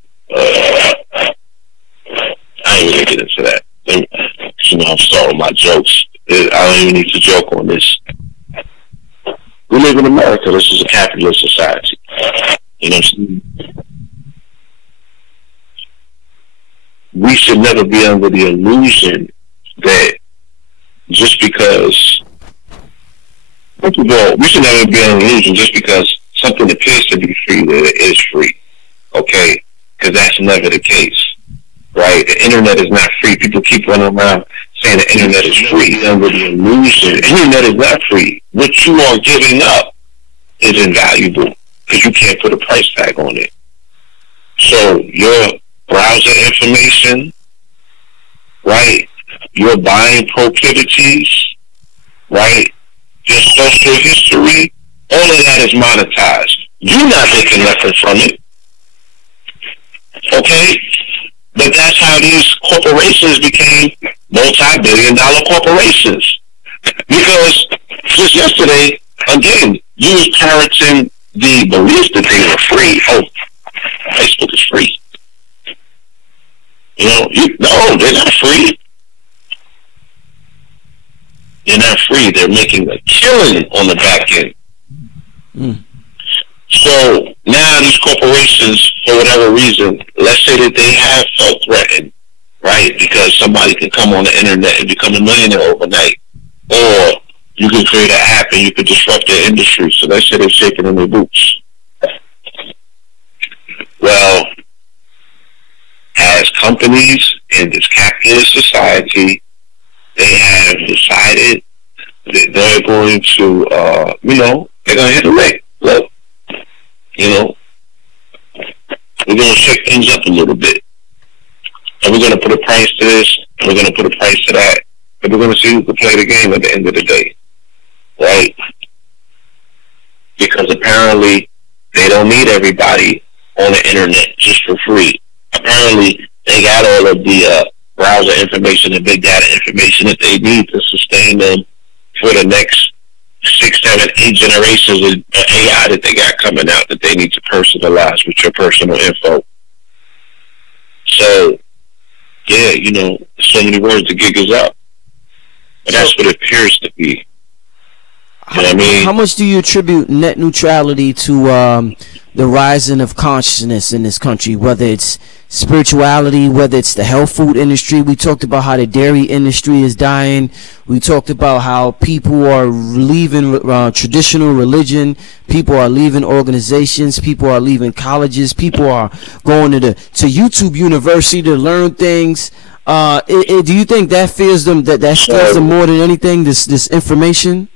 I ain't gonna get into that. You know, I'm starting my jokes. I don't even need to joke on this. We live in America. This is a capitalist society. You know what I'm saying? We should never be under the illusion that just because, first of all, we should never be under the illusion just because something appears to be free that it is free. Okay? Because that's never the case. Right? The internet is not free. People keep running around saying the internet is free. Under the illusion, the internet is not free. What you are giving up is invaluable because you can't put a price tag on it. So your browser information, right? Your buying proclivities, right? Your social history, all of that is monetized. You're not making nothing from it. Okay? But that's how these corporations became multi-billion-dollar corporations. Because just yesterday, again, you was parroting the belief that they were free. Oh, Facebook is free. You know, no, they're not free. They're not free. They're making a killing on the back end. So now these corporations, for whatever reason, let's say that they have felt threatened, right? Because somebody can come on the internet and become a millionaire overnight. Or you can create an app and you can disrupt their industry. So let's say they're shaking in their boots. Well, as companies in this capitalist society, they have decided that they're going to, you know, they're going to hit a lick. Look, you know, we're going to shake things up a little bit. And we're going to put a price to this, and we're going to put a price to that. And we're going to see who can play the game at the end of the day. Right? Because apparently they don't need everybody on the internet just for free. Apparently they got all of the browser information and big data information that they need to sustain them for the next 6, 7, 8 generations of AI that they got coming out that they need to personalize with your personal info. So, yeah, you know, so many words the gig is up. But that's what it appears to be. You know what I mean? How much do you attribute net neutrality to the rising of consciousness in this country, whether it's spirituality, whether it's the health food industry? We talked about how the dairy industry is dying. We talked about how people are leaving traditional religion. People are leaving organizations. People are leaving colleges. People are going to YouTube University to learn things. Do you think that fears them? That scares them more than anything? This information.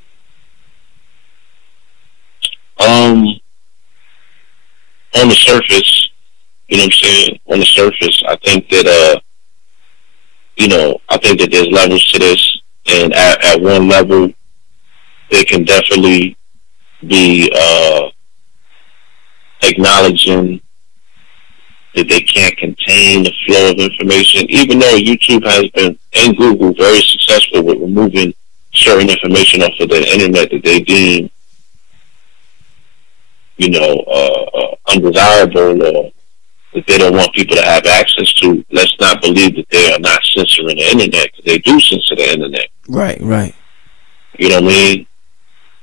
On the surface, you know what I'm saying? On the surface, I think that, you know, I think that there's levels to this, and at one level, they can definitely be acknowledging that they can't contain the flow of information, even though YouTube has been, and Google, very successful with removing certain information off of the internet that they deem, you know, undesirable, or that they don't want people to have access to. Let's not believe that they are not censoring the internet, because they do censor the internet. Right, right. You know what I mean?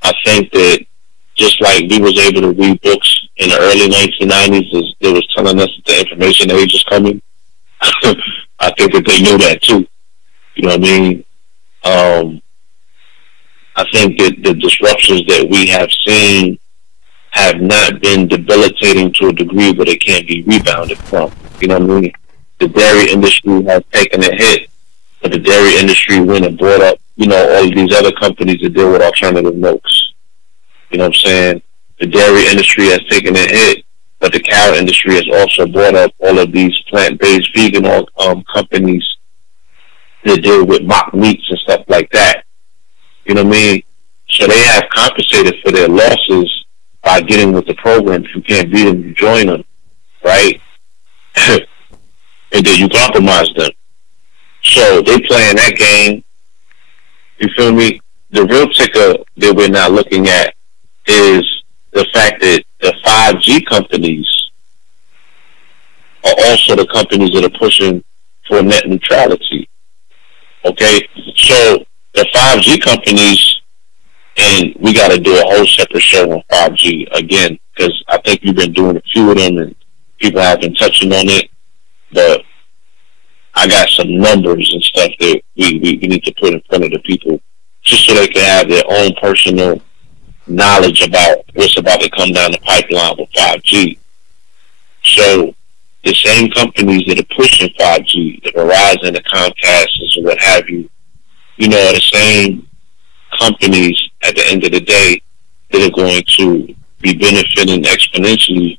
I think that just like we was able to read books in the early 1990s, as they was telling us that the information age is coming, I think that they knew that too. You know what I mean? I think that the disruptions that we have seen have not been debilitating to a degree where they can't be rebounded from. You know what I mean? The dairy industry has taken a hit, but the dairy industry went and brought up, you know, all of these other companies that deal with alternative milks. You know what I'm saying? The dairy industry has taken a hit, but the cow industry has also brought up all of these plant-based vegan companies that deal with mock meats and stuff like that. You know what I mean? So they have compensated for their losses by getting with the program. If you can't beat them, you join them, right? And then you compromise them. So they playing that game. You feel me? The real ticker that we're now looking at is the fact that the 5G companies are also the companies that are pushing for net neutrality. Okay? So the 5G companies, and we got to do a whole separate show on 5G again, because I think we've been doing a few of them and people have been touching on it, but I got some numbers and stuff that we need to put in front of the people just so they can have their own personal knowledge about what's about to come down the pipeline with 5G. So the same companies that are pushing 5G, the Verizon, the Comcast, and what have you, you know, are the same companies at the end of the day that are going to be benefiting exponentially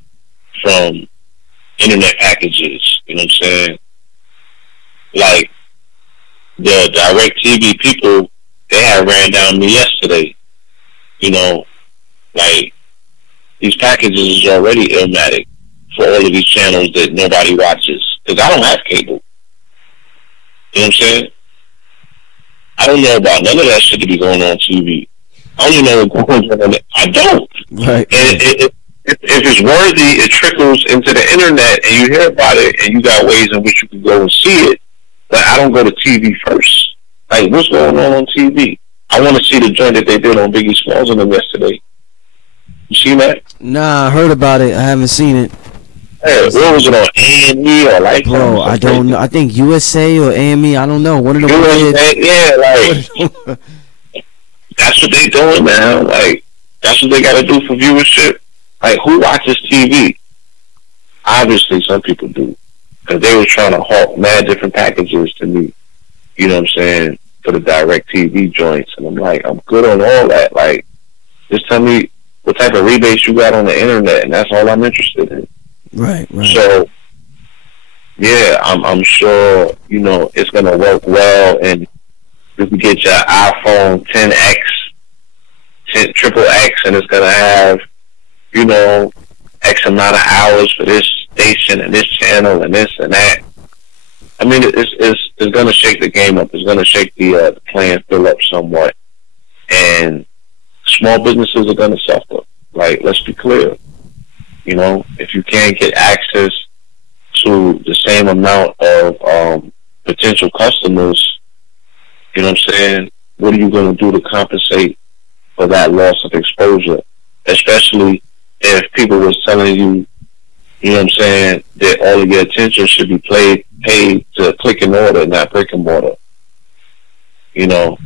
from internet packages. You know what I'm saying? Like the direct TV people, they had ran down me yesterday. You know, like these packages is already illmatic for all of these channels that nobody watches, because I don't have cable. You know what I'm saying? I don't know about none of that shit to be going on TV. I don't even know what's going on. I don't. Right. And if it's worthy, it trickles into the internet, and you hear about it, and you got ways in which you can go and see it. But I don't go to TV first. Like, what's going on TV? I want to see the joint that they did on Biggie Smalls and them yesterday. You seen that? Nah, I heard about it. I haven't seen it. Hey, what was it on, A&E or like? Bro, I don't know. I think USA or AME. I don't know. One of them. Yeah, like that's what they doing now. Like, that's what they got to do for viewership. Like, who watches TV? Obviously, some people do, because they were trying to hawk mad different packages to me. You know what I'm saying? For the direct TV joints, and I'm like, I'm good on all that. Like, just tell me what type of rebates you got on the internet, and that's all I'm interested in. Right, right. So, yeah, I'm sure, you know, it's going to work well, and you can get your iPhone 10X, triple X, and it's going to have, you know, X amount of hours for this station and this channel and this and that. I mean, it's going to shake the game up. It's going to shake the playing field up somewhat, and small businesses are going to suffer. Like, let's be clear. You know, if you can't get access to the same amount of potential customers, you know what I'm saying? What are you going to do to compensate for that loss of exposure? Especially if people was telling you, you know what I'm saying, that all of your attention should be paid to click and order, not brick and mortar. You know.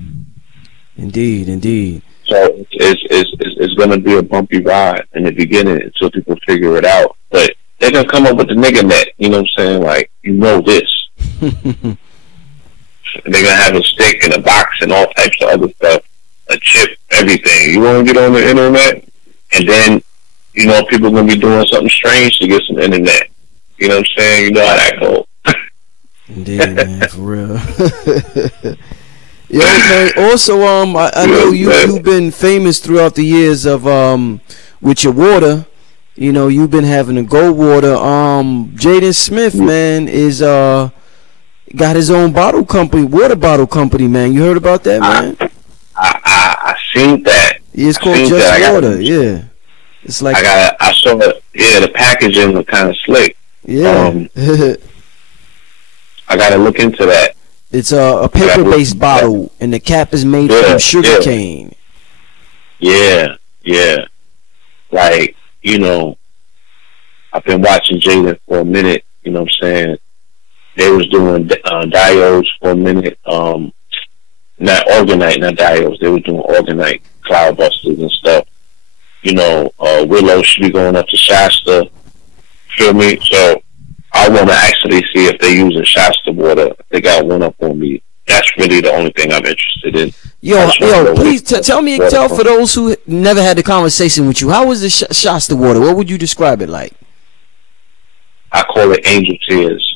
Indeed, indeed. So it's going to be a bumpy ride in the beginning until people figure it out. But they're going to come up with the nigga net. You know what I'm saying? Like, you know this. They're going to have a stick and a box and all types of other stuff, a chip, everything. You want to get on the internet, and then, you know, people are going to be doing something strange to get some internet. You know what I'm saying? You know how that goes. Indeed, man, for real. Yo, man, also, I know you've been famous throughout the years of, with your water. You know, you've been having a Go Water. Jaden Smith, man, is, got his own bottle company, water bottle company, man. You heard about that, man? I seen that. Yeah, it's called Just Water, yeah. It's like I saw it. Yeah, the packaging was kind of slick. Yeah. I gotta look into that. It's a paper-based bottle, and the cap is made from sugar cane. Yeah, yeah. Like, you know, I've been watching Jaden for a minute. You know what I'm saying? They was doing diodes for a minute. Not Organite, not diodes. They were doing Organite, Cloudbusters and stuff. You know, Willow should be going up to Shasta. Feel me? So I want to actually see if they're using Shasta water. They got one up on me. That's really the only thing I'm interested in. Yo, please tell for those who never had the conversation with you, how was the Shasta water? What would you describe it like? I call it angel tears.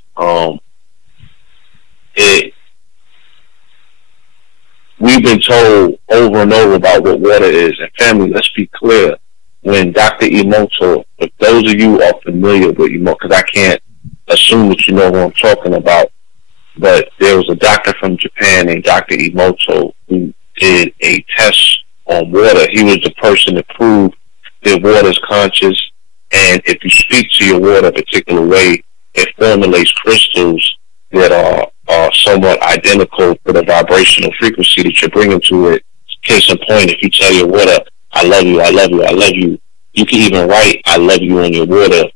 We've been told over and over about what water is. And family, let's be clear. When Dr. Emoto, if those of you are familiar with Emoto, because I can't assume that you know who I'm talking about, but there was a doctor from Japan named Dr. Emoto who did a test on water. He was the person to prove that water is conscious, and if you speak to your water a particular way, it formulates crystals that are somewhat identical to the vibrational frequency that you're bringing to it. Case in point, if you tell your water, I love you, I love you, I love you, you can even write I love you on your water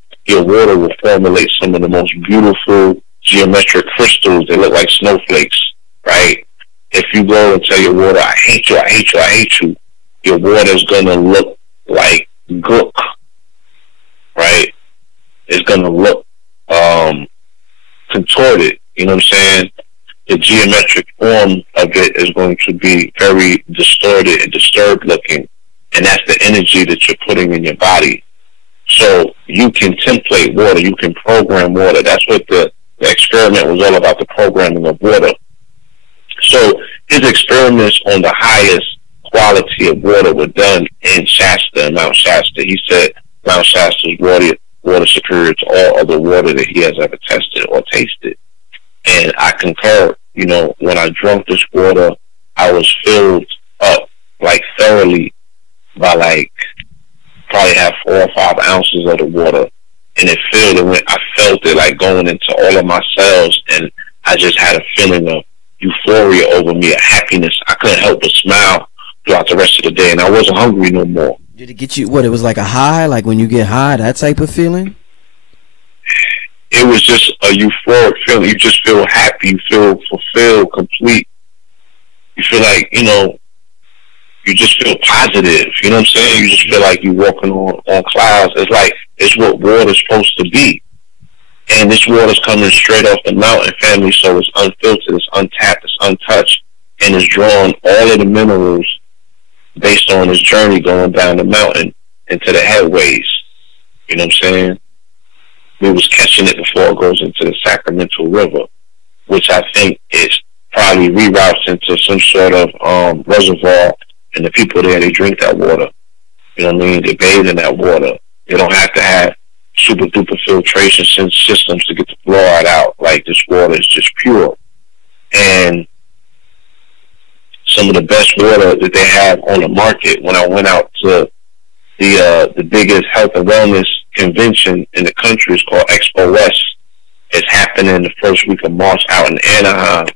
will formulate some of the most beautiful geometric crystals that look like snowflakes, right? If you go and tell your water, I hate you, I hate you, I hate you, your water's gonna look like gook, right? It's gonna look contorted, you know what I'm saying? The geometric form of it is going to be very distorted and disturbed looking, and that's the energy that you're putting in your body. So you can template water, you can program water. That's what the experiment was all about, the programming of water. So his experiments on the highest quality of water were done in Shasta and Mount Shasta. He said Mount Shasta's water superior to all other water that he has ever tested or tasted. And I concur. You know, when I drank this water, I was filled up, like, thoroughly by, like, probably have 4 or 5 ounces of the water. And it I felt it, like, going into all of my cells, and I just had a feeling of euphoria over me, a happiness. I couldn't help but smile throughout the rest of the day, and I wasn't hungry no more. Did it get you, what, it was like a high, like when you get high, that type of feeling? It was just a euphoric feeling. You just feel happy, you feel fulfilled, complete. You feel like, you know, you just feel positive, you know what I'm saying? You just feel like you're walking on clouds. It's like, it's what water's supposed to be. And this water's coming straight off the mountain, family, so it's unfiltered, it's untapped, it's untouched, and it's drawing all of the minerals based on its journey going down the mountain into the headways. You know what I'm saying? We was catching it before it goes into the Sacramento River, which I think is probably reroutes into some sort of reservoir, and the people there, they drink that water. You know what I mean? They bathe in that water. They don't have to have super duper filtration systems to get the fluoride out. Like, this water is just pure. And some of the best water that they have on the market, when I went out to the biggest health and wellness convention in the country, is called Expo West. It's happening the first week of March out in Anaheim.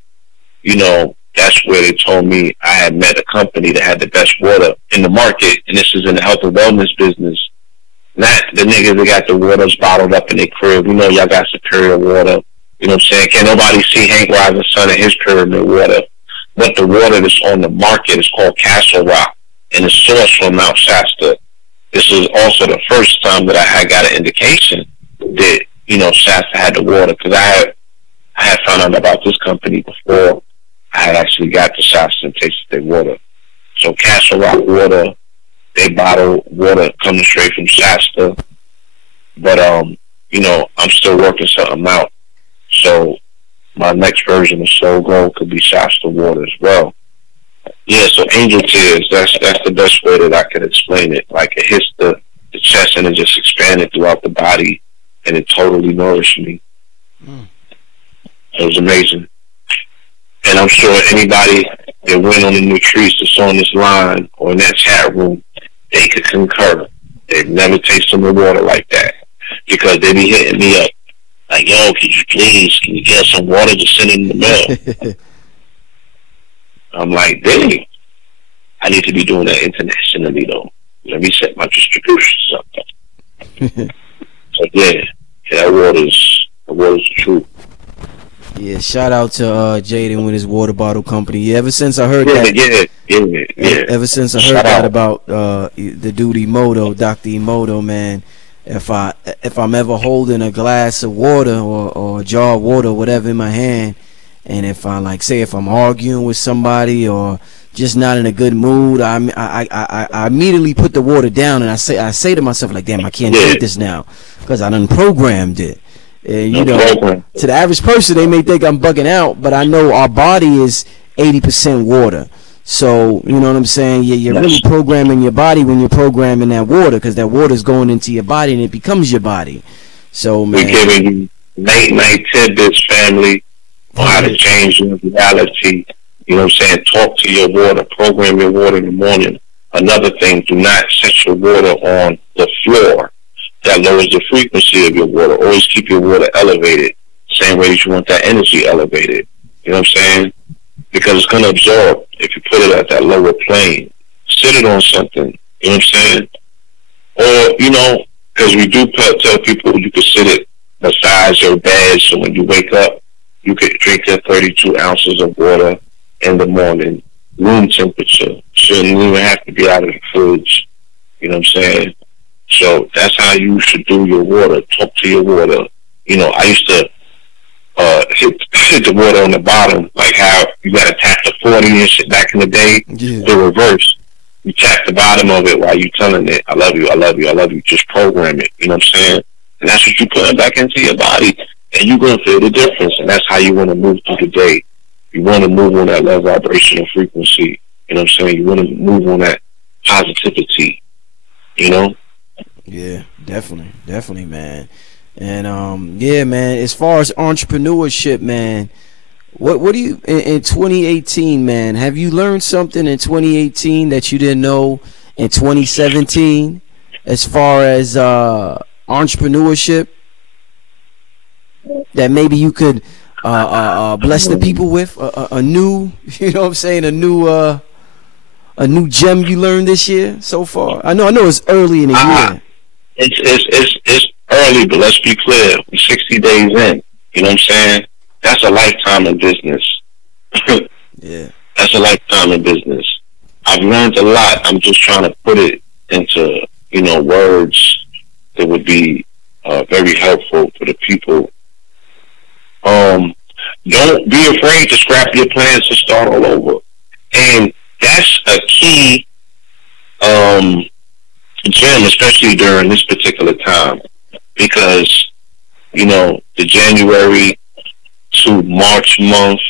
You know, that's where they told me I had met a company that had the best water in the market, and this is in the health and wellness business. Not the niggas that got the waters bottled up in their crib. You know, y'all got superior water. You know what I'm saying? Can't nobody see Hank Rising Sun and his pyramid water. But the water that's on the market is called Castle Rock, and it's sourced from Mount Shasta. This is also the first time that I had got an indication that, you know, Shasta had the water, because I had found out about this company before I had actually got to Shasta and tasted their water. So Castle Rock water, they bottle water coming straight from Shasta. But, you know, I'm still working something out. So my next version of Soul Gold could be Shasta water as well. Yeah, so angel tears, that's the best way that I can explain it. Like, it hits the chest and it just expanded throughout the body, and it totally nourished me. It was amazing. And I'm sure anybody that went on the Nutrice that's on this line or in that chat room, they could concur. They've never tasted the water like that, because they be hitting me up like, yo, can you get some water to send in the mail? I'm like, dang, I need to be doing that internationally, though. Let me set my distributions up. So yeah, that water's the truth. Yeah, shout out to Jaden with his water bottle company. Yeah, ever since I heard that, ever since I heard that about the dude Emoto, Dr. Emoto, man. If I'm ever holding a glass of water or a jar of water, whatever, in my hand, and if I, like, say if I'm arguing with somebody or just not in a good mood, I immediately put the water down, and I say to myself, like, damn, I can't drink this now, because I done programmed it. And, you know, to the average person, they may think I'm bugging out, but I know our body is 80% water. So, you know what I'm saying? You're really programming your body when you're programming that water, because that water is going into your body and it becomes your body. So, man, we're giving you night tidbits, family, on how to change your reality. You know what I'm saying? Talk to your water, program your water in the morning. Another thing, do not set your water on the floor. That lowers the frequency of your water. Always keep your water elevated, same way that you want that energy elevated. You know what I'm saying? Because it's going to absorb if you put it at that lower plane. Sit it on something. You know what I'm saying? Or, you know, because we do tell people you can sit it beside your bed, so when you wake up, you could drink your 32 ounces of water in the morning, room temperature. Shouldn't even have to be out of the fridge. You know what I'm saying? So that's how you should do your water. Talk to your water. You know, I used to hit the water on the bottom, like how you got to tap the 40 and shit back in the day. Yeah. The reverse. You tap the bottom of it while you telling it, I love you, I love you, I love you. Just program it. You know what I'm saying? And that's what you put back into your body, and you're going to feel the difference. And that's how you want to move through the day. You want to move on that low vibrational frequency. You know what I'm saying? You want to move on that positivity. You know? Yeah, definitely, man. And yeah, man, as far as entrepreneurship, man, what do you in 2018, man, have you learned something in 2018 that you didn't know in 2017 as far as entrepreneurship that maybe you could bless the people with a new, you know what I'm saying, a new gem you learned this year so far? I know it's early in the year. It's early, but let's be clear. We're 60 days in. You know what I'm saying? That's a lifetime in business. Yeah. That's a lifetime in business. I've learned a lot. I'm just trying to put it into, you know, words that would be very helpful for the people. Don't be afraid to scrap your plans to start all over. And that's a key gem, especially during this particular time, because, you know, the January to March month,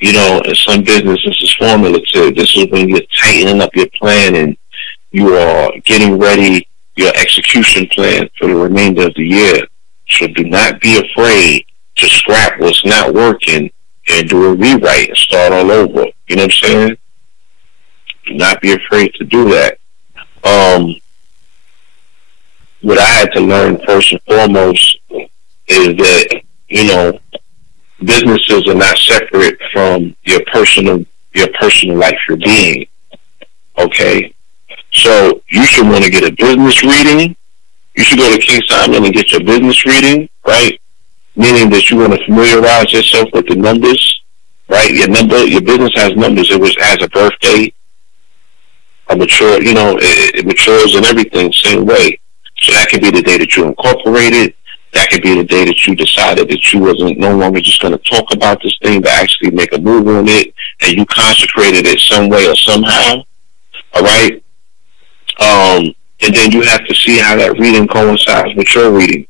you know, in some businesses is formulative. This is when you're tightening up your plan and you are getting ready your execution plan for the remainder of the year. So do not be afraid to scrap what's not working and do a rewrite and start all over. You know what I'm saying? Do not be afraid to do that. What I had to learn first and foremost is that, you know, businesses are not separate from your personal life, your being. Okay? So you should want to get a business reading. You should go to King Simon and get your business reading, right? Meaning that you want to familiarize yourself with the numbers, right? Your business has numbers. It has a birthday, a mature, you know, it matures and everything, same way. So that could be the day that you incorporated. That could be the day that you decided that you wasn't no longer just going to talk about this thing, but actually make a move on it, and you consecrated it some way or somehow. All right. And then you have to see how that reading coincides with your reading.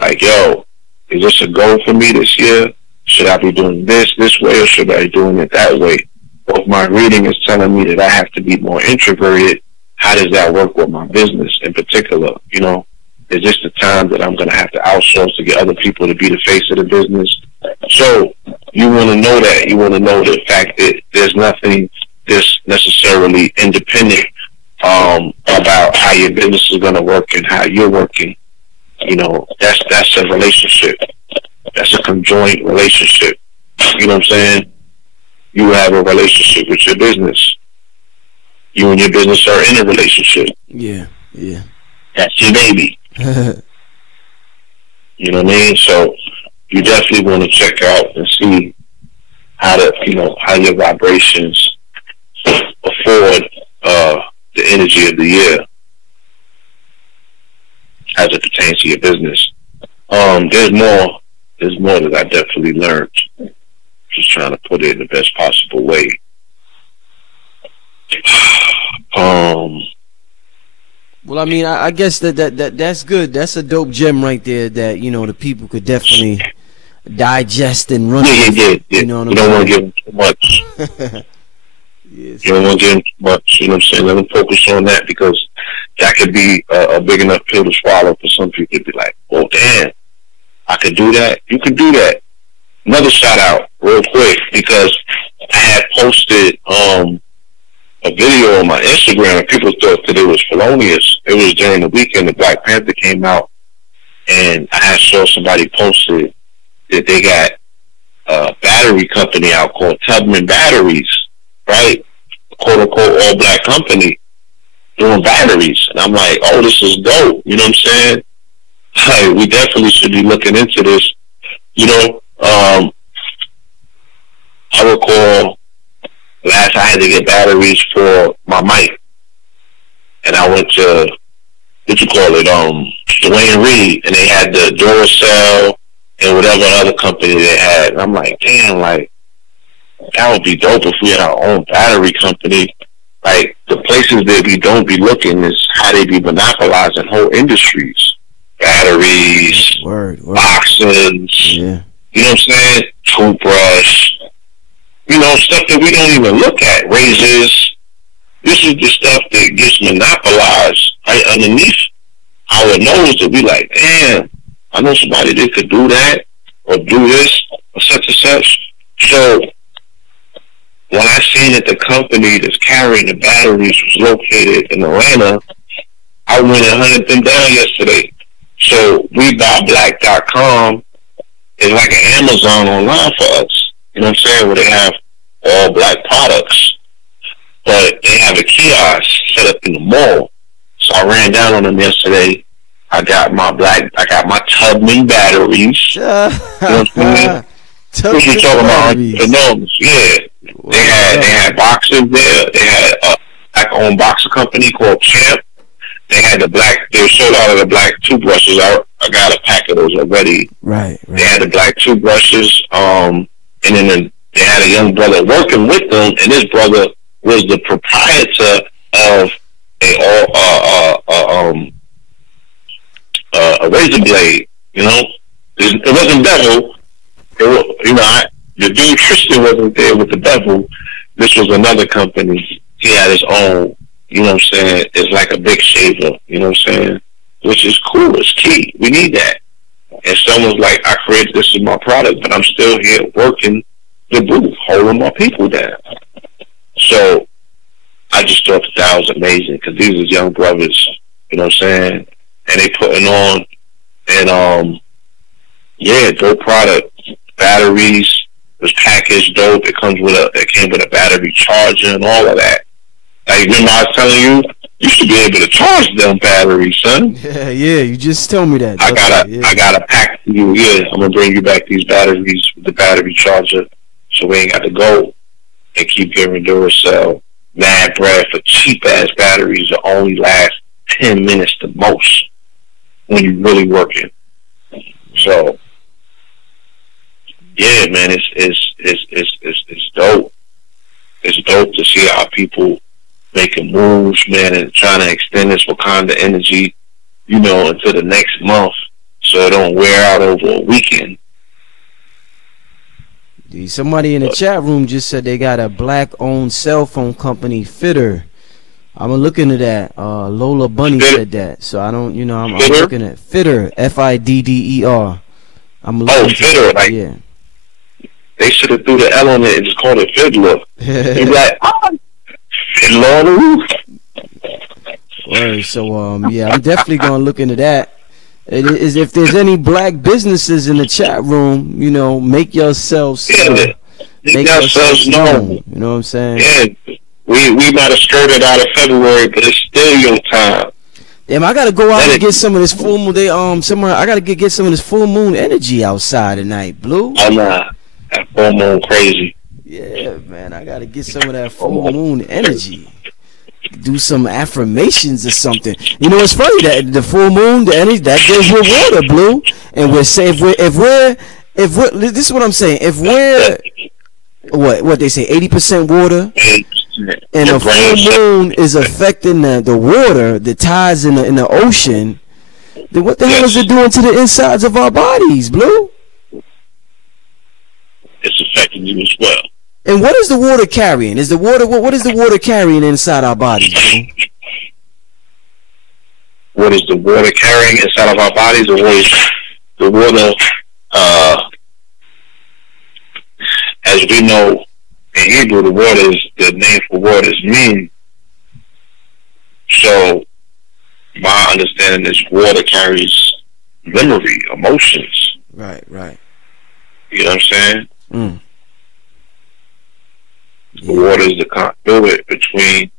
Like, yo, is this a goal for me this year? Should I be doing this way, or should I be doing it that way? Or if my reading is telling me that I have to be more introverted, how does that work with my business in particular? You know, is this the time that I'm going to have to outsource to get other people to be the face of the business? So you want to know that. You want to know the fact that there's nothing that's necessarily independent about how your business is going to work and how you're working. You know, that's a relationship. That's a conjoint relationship. You know what I'm saying? You have a relationship with your business. You and your business are in a relationship. Yeah. That's your baby. You know what I mean? So you definitely want to check out and see how your vibrations afford the energy of the year as it pertains to your business. There's more that I definitely learned. Just trying to put it in the best possible way. Well, I mean, I guess that's good. That's a dope gem right there that, you know, the people could definitely digest and run with. Yeah. You know what you don't want to give them too much. Yes. You don't want to give them too much. You know what I'm saying? Let them focus on that, because that could be a big enough pill to swallow for some people to be like, oh, damn, I could do that. You could do that. Another shout out real quick, because I had posted a video on my Instagram and people thought that it was felonious. It was during the weekend that Black Panther came out, and I saw somebody posted that they got a battery company out called Tubman Batteries, right? Quote unquote all black company doing batteries. And I'm like, oh, this is dope. You know what I'm saying? Like, we definitely should be looking into this. You know, I recall last I had to get batteries for my mic, and I went to Dwayne Reed, and they had the Duracell and whatever other company they had. And I'm like, damn, like, that would be dope if we had our own battery company. Like, the places that we don't be looking is how they be monopolizing whole industries. Batteries, boxes, yeah. You know what I'm saying? Toothbrush. You know, stuff that we don't even look at. Razors. This is the stuff that gets monopolized right underneath our nose, that we like, damn, I know somebody that could do that or do this or such and such. So when I seen that the company that's carrying the batteries was located in Atlanta, I went and hunted them down yesterday. So WeBuyBlack.com is like an Amazon online for us. You know what I'm saying? Where they have all black products, but they have a kiosk set up in the mall. So I ran down on them yesterday. I got my Tubman batteries. You know what I'm saying? What you talking about? Yeah. Wow. They had boxes there. They had a black-owned boxer company called Champ. They had they sold out of the black toothbrushes. I got a pack of those already. Right. They had the black toothbrushes. And then they had a young brother working with them, and this brother was the proprietor of a razor blade. You know, it wasn't Bevel. The dude Tristan wasn't there with the Bevel. This was another company. He had his own you know what I'm saying, is like a big shaver, you know what I'm saying? Which is cool, it's key. We need that. And someone's like, I created this as my product, but I'm still here working the booth, holding my people down. So I just thought that was amazing, because these are young brothers, you know what I'm saying? And they putting on, and yeah, dope product. Batteries was packaged dope. It came with a battery charger and all of that. Like, remember I was telling you, you should be able to charge them batteries, son. Yeah, you just told me that. I got a pack for you. Yeah, I'm gonna bring you back these batteries with the battery charger, so we ain't got to go and keep giving Duracell mad bread for cheap ass batteries that only last 10 minutes the most when you're really working. So yeah, man, it's dope. It's dope to see our people making moves, man, and trying to extend this Wakanda energy, you know, into the next month, so it don't wear out over a weekend. Somebody in the chat room just said they got a black-owned cell phone company, Fitter. I'm looking at that. Lola Bunny said that, so I don't, you know, I'm looking at Fitter, Fidder. I'm looking Fitter, like, yeah. They should have threw the L on it and just called it Fiddler. You'd be like, Fiddler on the roof. Right, so yeah, I'm definitely gonna look into that. It is, if there's any black businesses in the chat room, you know, make yourselves make yourselves known. You know what I'm saying? Yeah, we might have skirted out of February, but it's still your time. Damn, I gotta go out and get some of this full moon. Somewhere I gotta get some of this full moon energy outside tonight, Blue. Oh nah, that full moon crazy. Yeah, man, I gotta get some of that full moon energy. Do some affirmations or something. You know, it's funny that the full moon, the energy that deals with water, Blue. And we're saying if we're this is what I'm saying. If we're what they say, 80% water, and the full moon is affecting the water, the tides in the ocean, then what the hell is it doing to the insides of our bodies, Blue? It's affecting you as well. And what is the water carrying? Is the water what is the water carrying inside our bodies, Blue? What is the water carrying inside of our bodies, or what is the water? As we know, in Hebrew, the name for water is min. So, my understanding is water carries memory, emotions. Right. You know what I'm saying? Mm. The water is the conduit between.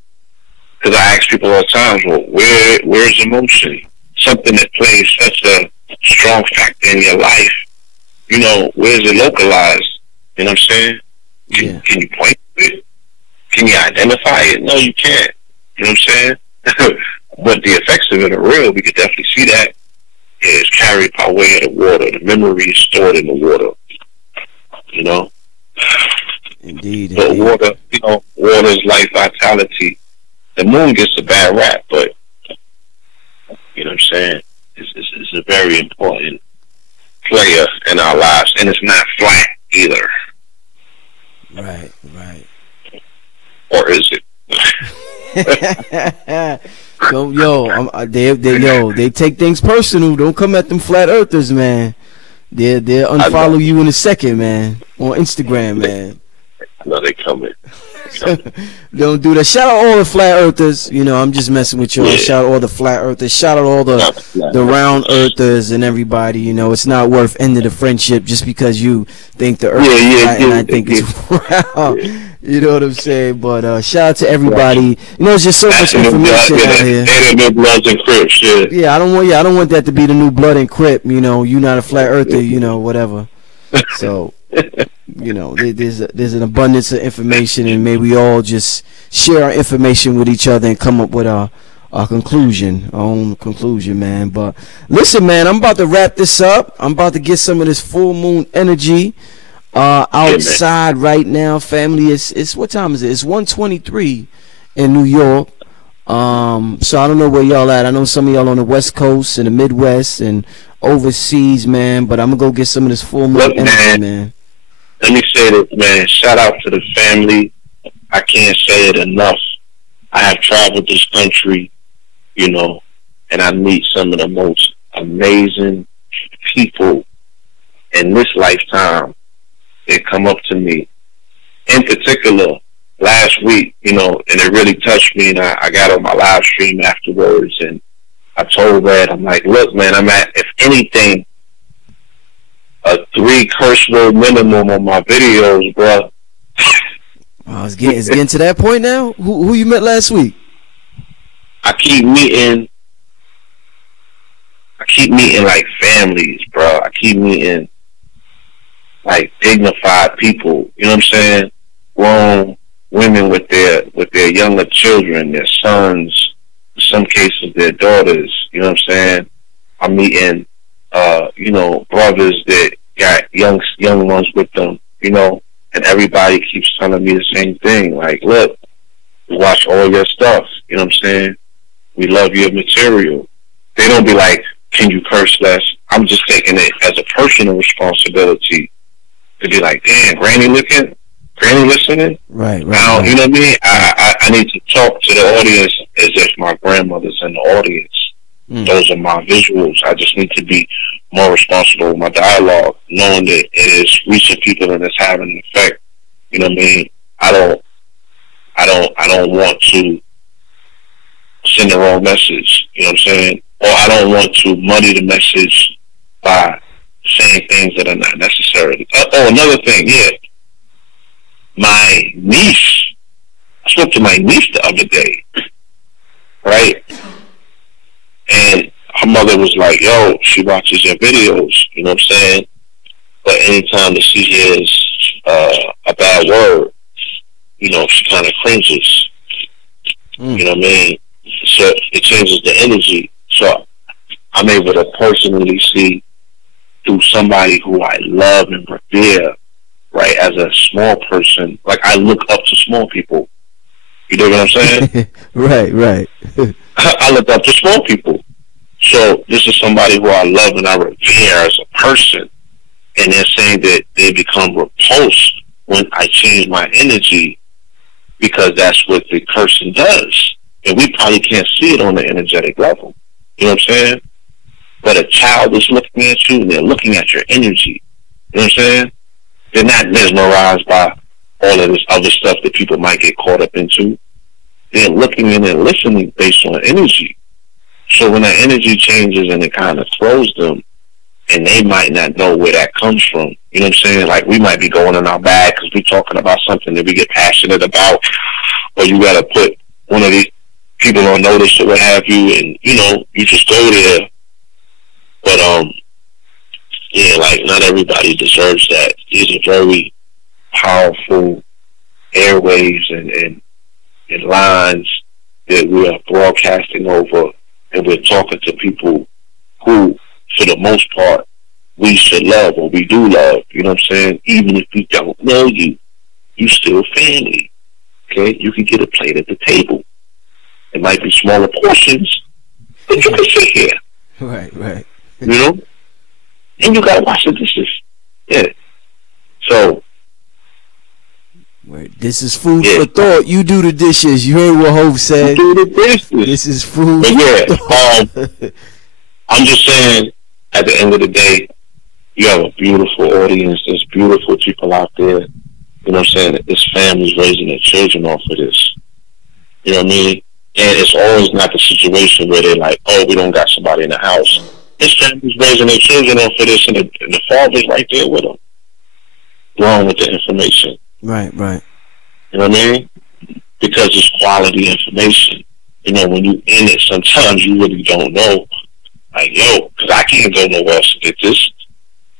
Because I ask people all the time, well, where's emotion? Something that plays such a strong factor in your life. You know, where's it localized? You know what I'm saying? Can you point to it? Can you identify it? No, you can't. You know what I'm saying? But the effects of it are real. We could definitely see that. It's carried by way of the water. The memory is stored in the water. You know? Indeed. But water, you know, water is life, vitality. The moon gets a bad rap, but you know what I'm saying? It's a very important player in our lives, and it's not flat either. Right. Or is it? So, they take things personal. Don't come at them flat earthers, man. They'll unfollow you in a second, man. On Instagram, man. I know they coming. Don't do that. Shout out all the flat earthers. You know, I'm just messing with you. Yeah. Shout out all the flat earthers. Shout out all the round earthers and everybody. You know, it's not worth ending the friendship just because you think the earth is flat and I think it's round. Yeah. You know what I'm saying? But shout out to everybody. You know, it's just so much information out here. They the new Bloods and Crips. Yeah, I don't want that to be the new Blood and Crip. You know, you not a flat earther. You know, whatever. So. You know, there's an abundance of information, and may we all just share our information with each other and come up with our own conclusion, man. But listen, man, I'm about to wrap this up. I'm about to get some of this full moon energy outside right now, family. It's what time is it? It's 1:23 in New York. So I don't know where y'all at. I know some of y'all on the West Coast and the Midwest and overseas, man. But I'm gonna go get some of this full moon energy, man. Let me say this, man. Shout out to the family. I can't say it enough. I have traveled this country, you know, and I meet some of the most amazing people in this lifetime. They come up to me. In particular, last week, you know, and it really touched me, and I got on my live stream afterwards, and I told Red, I'm like, look, man, I'm at, if anything, a 3 curse word minimum on my videos, bro. Oh, it's getting to that point now? Who you met last week? I keep meeting like families, bro. I keep meeting like dignified people, you know what I'm saying? Grown women with their younger children, their sons, in some cases their daughters, you know what I'm saying? I'm meeting you know, brothers that got young ones with them, you know, and everybody keeps telling me the same thing. Like, look, we watch all your stuff, you know what I'm saying? We love your material. They don't be like, can you curse less? I'm just taking it as a personal responsibility to be like, damn, Granny listening? Right. Now, you know what I mean? I need to talk to the audience as if my grandmother's in the audience. Those are my visuals. I just need to be more responsible with my dialogue, knowing that it is reaching people and it's having an effect. You know what I mean? I don't want to send the wrong message. You know what I'm saying? Or I don't want to muddy the message by saying things that are not necessary. Oh, another thing, yeah. My niece, I spoke to my niece the other day, right? And her mother was like, yo, she watches your videos, you know what I'm saying? But anytime that she hears a bad word, you know, she kind of cringes. You know what I mean? So it changes the energy. So I'm able to personally see through somebody who I love and revere, right, as a small person. Like, I look up to small people. You know what I'm saying? Right. I look up to small people. So this is somebody who I love and I revere as a person. And they're saying that they become repulsed when I change my energy, because that's what the person does. And we probably can't see it on the energetic level. You know what I'm saying? But a child is looking at you and they're looking at your energy. You know what I'm saying? They're not mesmerized by all of this other stuff that people might get caught up into. They're looking in and listening based on energy. So when that energy changes and it kind of throws them, and they might not know where that comes from. You know what I'm saying? Like, we might be going in our bag because we're talking about something that we get passionate about, or you got to put one of these people on notice or what have you, and, you know, you just go there. But, yeah, like, not everybody deserves that. These are very powerful airwaves and lines that we are broadcasting over, and we're talking to people who, for the most part, we should love, or we do love. You know what I'm saying? Even if we don't know you, you still family. Okay? You can get a plate at the table. It might be smaller portions, but you can sit here. Right. You know? And you gotta wash the dishes. Yeah. So, this is food for thought. You do the dishes. You heard what Hope said. You do the dishes. This is food but for thought. I'm just saying, at the end of the day, you have a beautiful audience. There's beautiful people out there. You know what I'm saying? This family's raising their children off of this. You know what I mean? And it's always not the situation where they're like, oh, we don't got somebody in the house. This family's raising their children off of this, and the father's right there with them, growing with the information. Right. You know what I mean? Because it's quality information. You know, when you in it, sometimes you really don't know. Like, yo, because I can't go nowhere else to get this.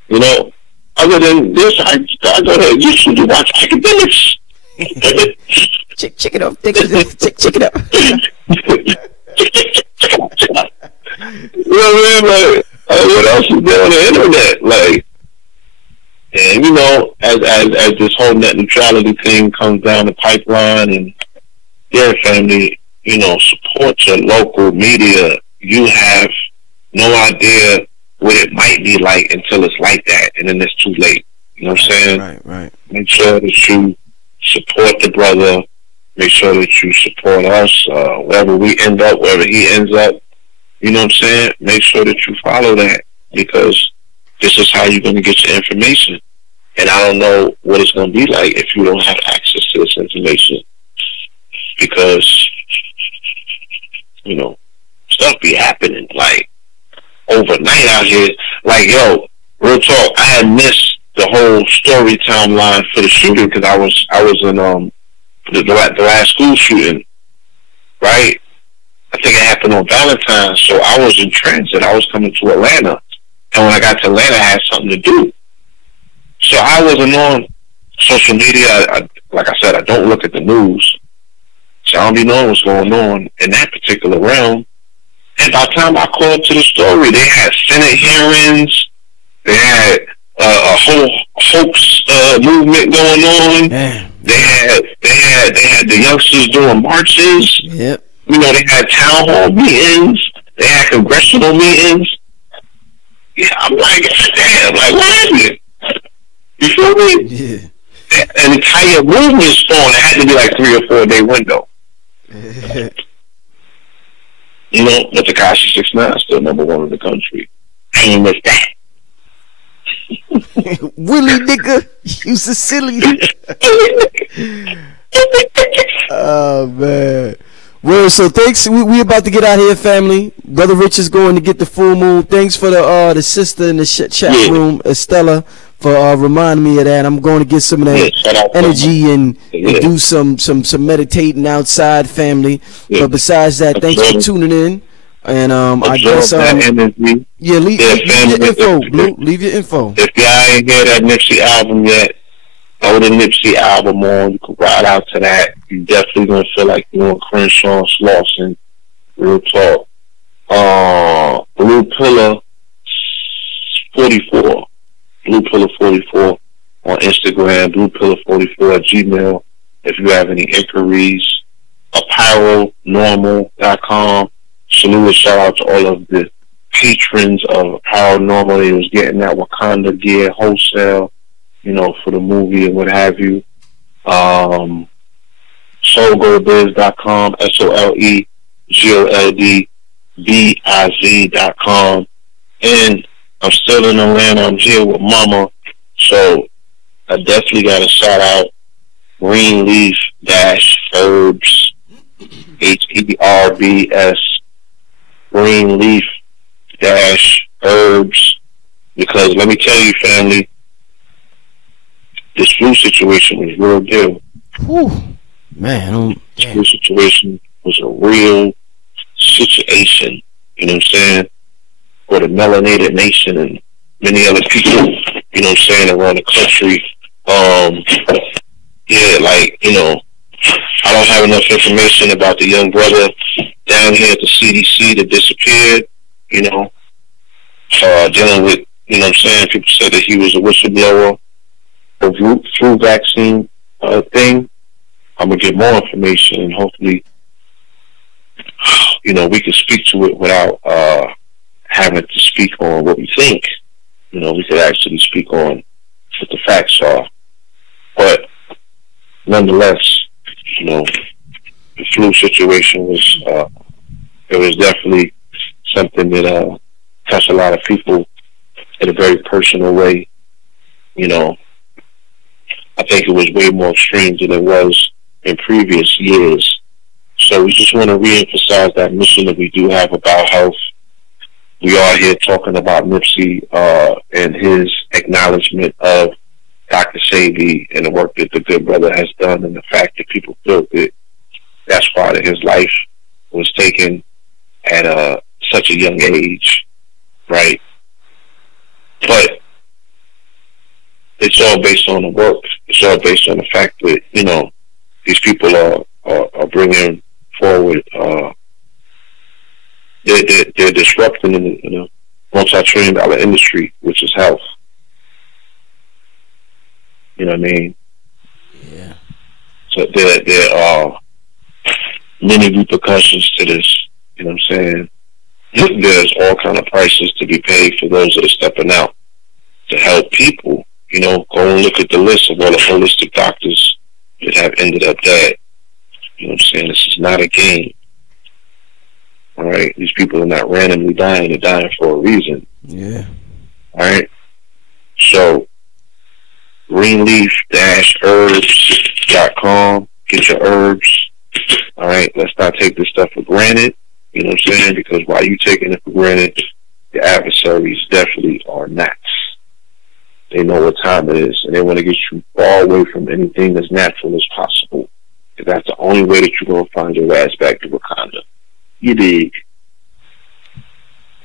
You know, other than this, I go to YouTube to watch academics. Check it up. Check it up. You know what I mean? Like, what else is there on the internet? Like, and you know, as this whole net neutrality thing comes down the pipeline, and their family, you know, support your local media, you have no idea what it might be like until it's like that, and then it's too late. You know what I'm saying? Right. Make sure that you support the brother, Make sure that you support us. Wherever we end up, wherever he ends up, you know what I'm saying? Make sure that you follow that, because this is how you're going to get your information. And I don't know what it's going to be like if you don't have access to this information, because, you know, stuff be happening like overnight out here. Like, yo, real talk, I had missed the whole story timeline for the shooting because I was in the last school shooting, right? I think it happened on Valentine's, so I was in transit. I was coming to Atlanta, and when I got to Atlanta, I had something to do. So I wasn't on social media. Like I said, I don't look at the news, so I don't be knowing what's going on in that particular realm. And by the time I called to the story, they had Senate hearings, they had a whole hoax movement going on. Man. They had the youngsters doing marches. Yep. You know, they had town hall meetings. They had congressional meetings. Yeah, I'm like, damn, like, what happened? You feel me? Yeah. An entire movement spawned. It had to be like 3 or 4 day window. You know, but Tekashi 6ix9ine still #1 in the country. I ain't miss that. Willie nigga, you Sicilian. Oh man. Well, so thanks. We about to get out here, family. Brother Rich is going to get the full moon. Thanks for the sister in the chat room, Estella, for reminding me of that. I'm going to get some of that energy and do some meditating outside, family. But besides that, thanks for tuning in. And I guess leave your info, Blue. Leave your info. If y'all ain't hear that Nipsey album yet, throw the Nipsey album on. You can ride out to that. You definitely gonna feel like you're on Crenshaw and Slauson. Real talk. Blue Pillar 44. Blue Pillar 44 on Instagram. Blue Pillar 44 at Gmail. If you have any inquiries, apparelnormal.com. Salute and shout out to all of the patrons of Paranormal. They was getting that Wakanda gear wholesale, you know, for the movie and what have you. Soulgoldbiz.com, SOLEGOLDBIZ.com. And I'm still in Atlanta. I'm here with Mama, so I definitely got to shout out Greenleaf-Herbs, HERBS, Greenleaf-Herbs, because let me tell you, family, this flu situation was real deal. Whew. Man, this flu situation was a real situation, you know what I'm saying, for the melanated nation and many other people, you know what I'm saying, around the country. Yeah, like, you know, I don't have enough information about the young brother down here at the CDC that disappeared, you know, dealing with, you know what I'm saying, people said that he was a whistleblower, a flu vaccine thing. I'm going to get more information and hopefully, you know, we can speak to it without having to speak on what we think. You know, we could actually speak on what the facts are. But nonetheless, you know, the flu situation was, it was definitely something that touched a lot of people in a very personal way. You know, I think it was way more extreme than it was in previous years. So we just want to reemphasize that mission that we do have about health. We are here talking about Nipsey and his acknowledgement of Dr. Sebi and the work that the good brother has done, and the fact that people feel that that's part of his life was taken at such a young age, right? But it's all based on the work. It's all based on the fact that, you know, these people are bringing forward, they're disrupting in the multi-trillion-dollar industry, which is health. You know what I mean? Yeah. So there are many repercussions to this. You know what I'm saying? There's all kind of prices to be paid for those that are stepping out to help people. You know, go and look at the list of all the holistic doctors that have ended up dead. You know what I'm saying? This is not a game. All right? These people are not randomly dying. They're dying for a reason. Yeah. All right? So, greenleaf-herbs.com. Get your herbs. All right? Let's not take this stuff for granted. You know what I'm saying? Because while you taking it for granted, the adversaries definitely are not. They know what time it is, and they want to get you far away from anything as natural as possible. Because that's the only way that you're going to find your ass back to Wakanda. You dig?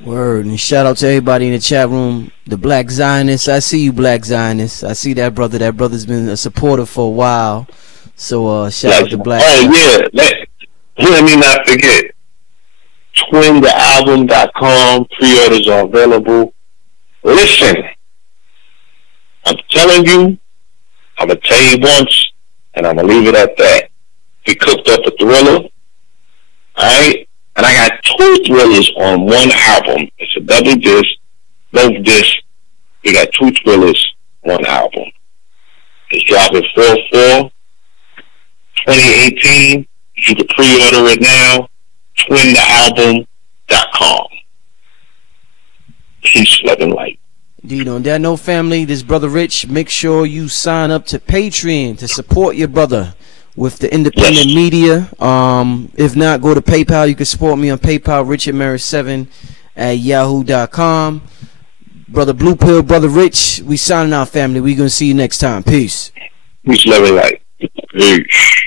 Word. And shout out to everybody in the chat room. The Black Zionists. I see you, Black Zionists. I see that brother. That brother's been a supporter for a while. So shout out to Black. Oh, yeah. Let me not forget. TwinTheAlbum.com. Pre-orders are available. Listen. I'm telling you. I'm going to tell you once. And I'm going to leave it at that. We cooked up a thriller. Alright? And I got 2 thrillers on one album. It's a double disc, both discs. We got 2 thrillers on one album. It's dropping 4/4/2018. You can pre-order it now. TwinTheAlbum.com. Peace, love, and light. You know that no family. This brother Rich. Make sure you sign up to Patreon to support your brother with the independent media. If not, go to PayPal. You can support me on PayPal, richardmary7@yahoo.com. Brother Blue Pill, Brother Rich, we signing out, family. We gonna see you next time. Peace. Peace, love, and light. Peace.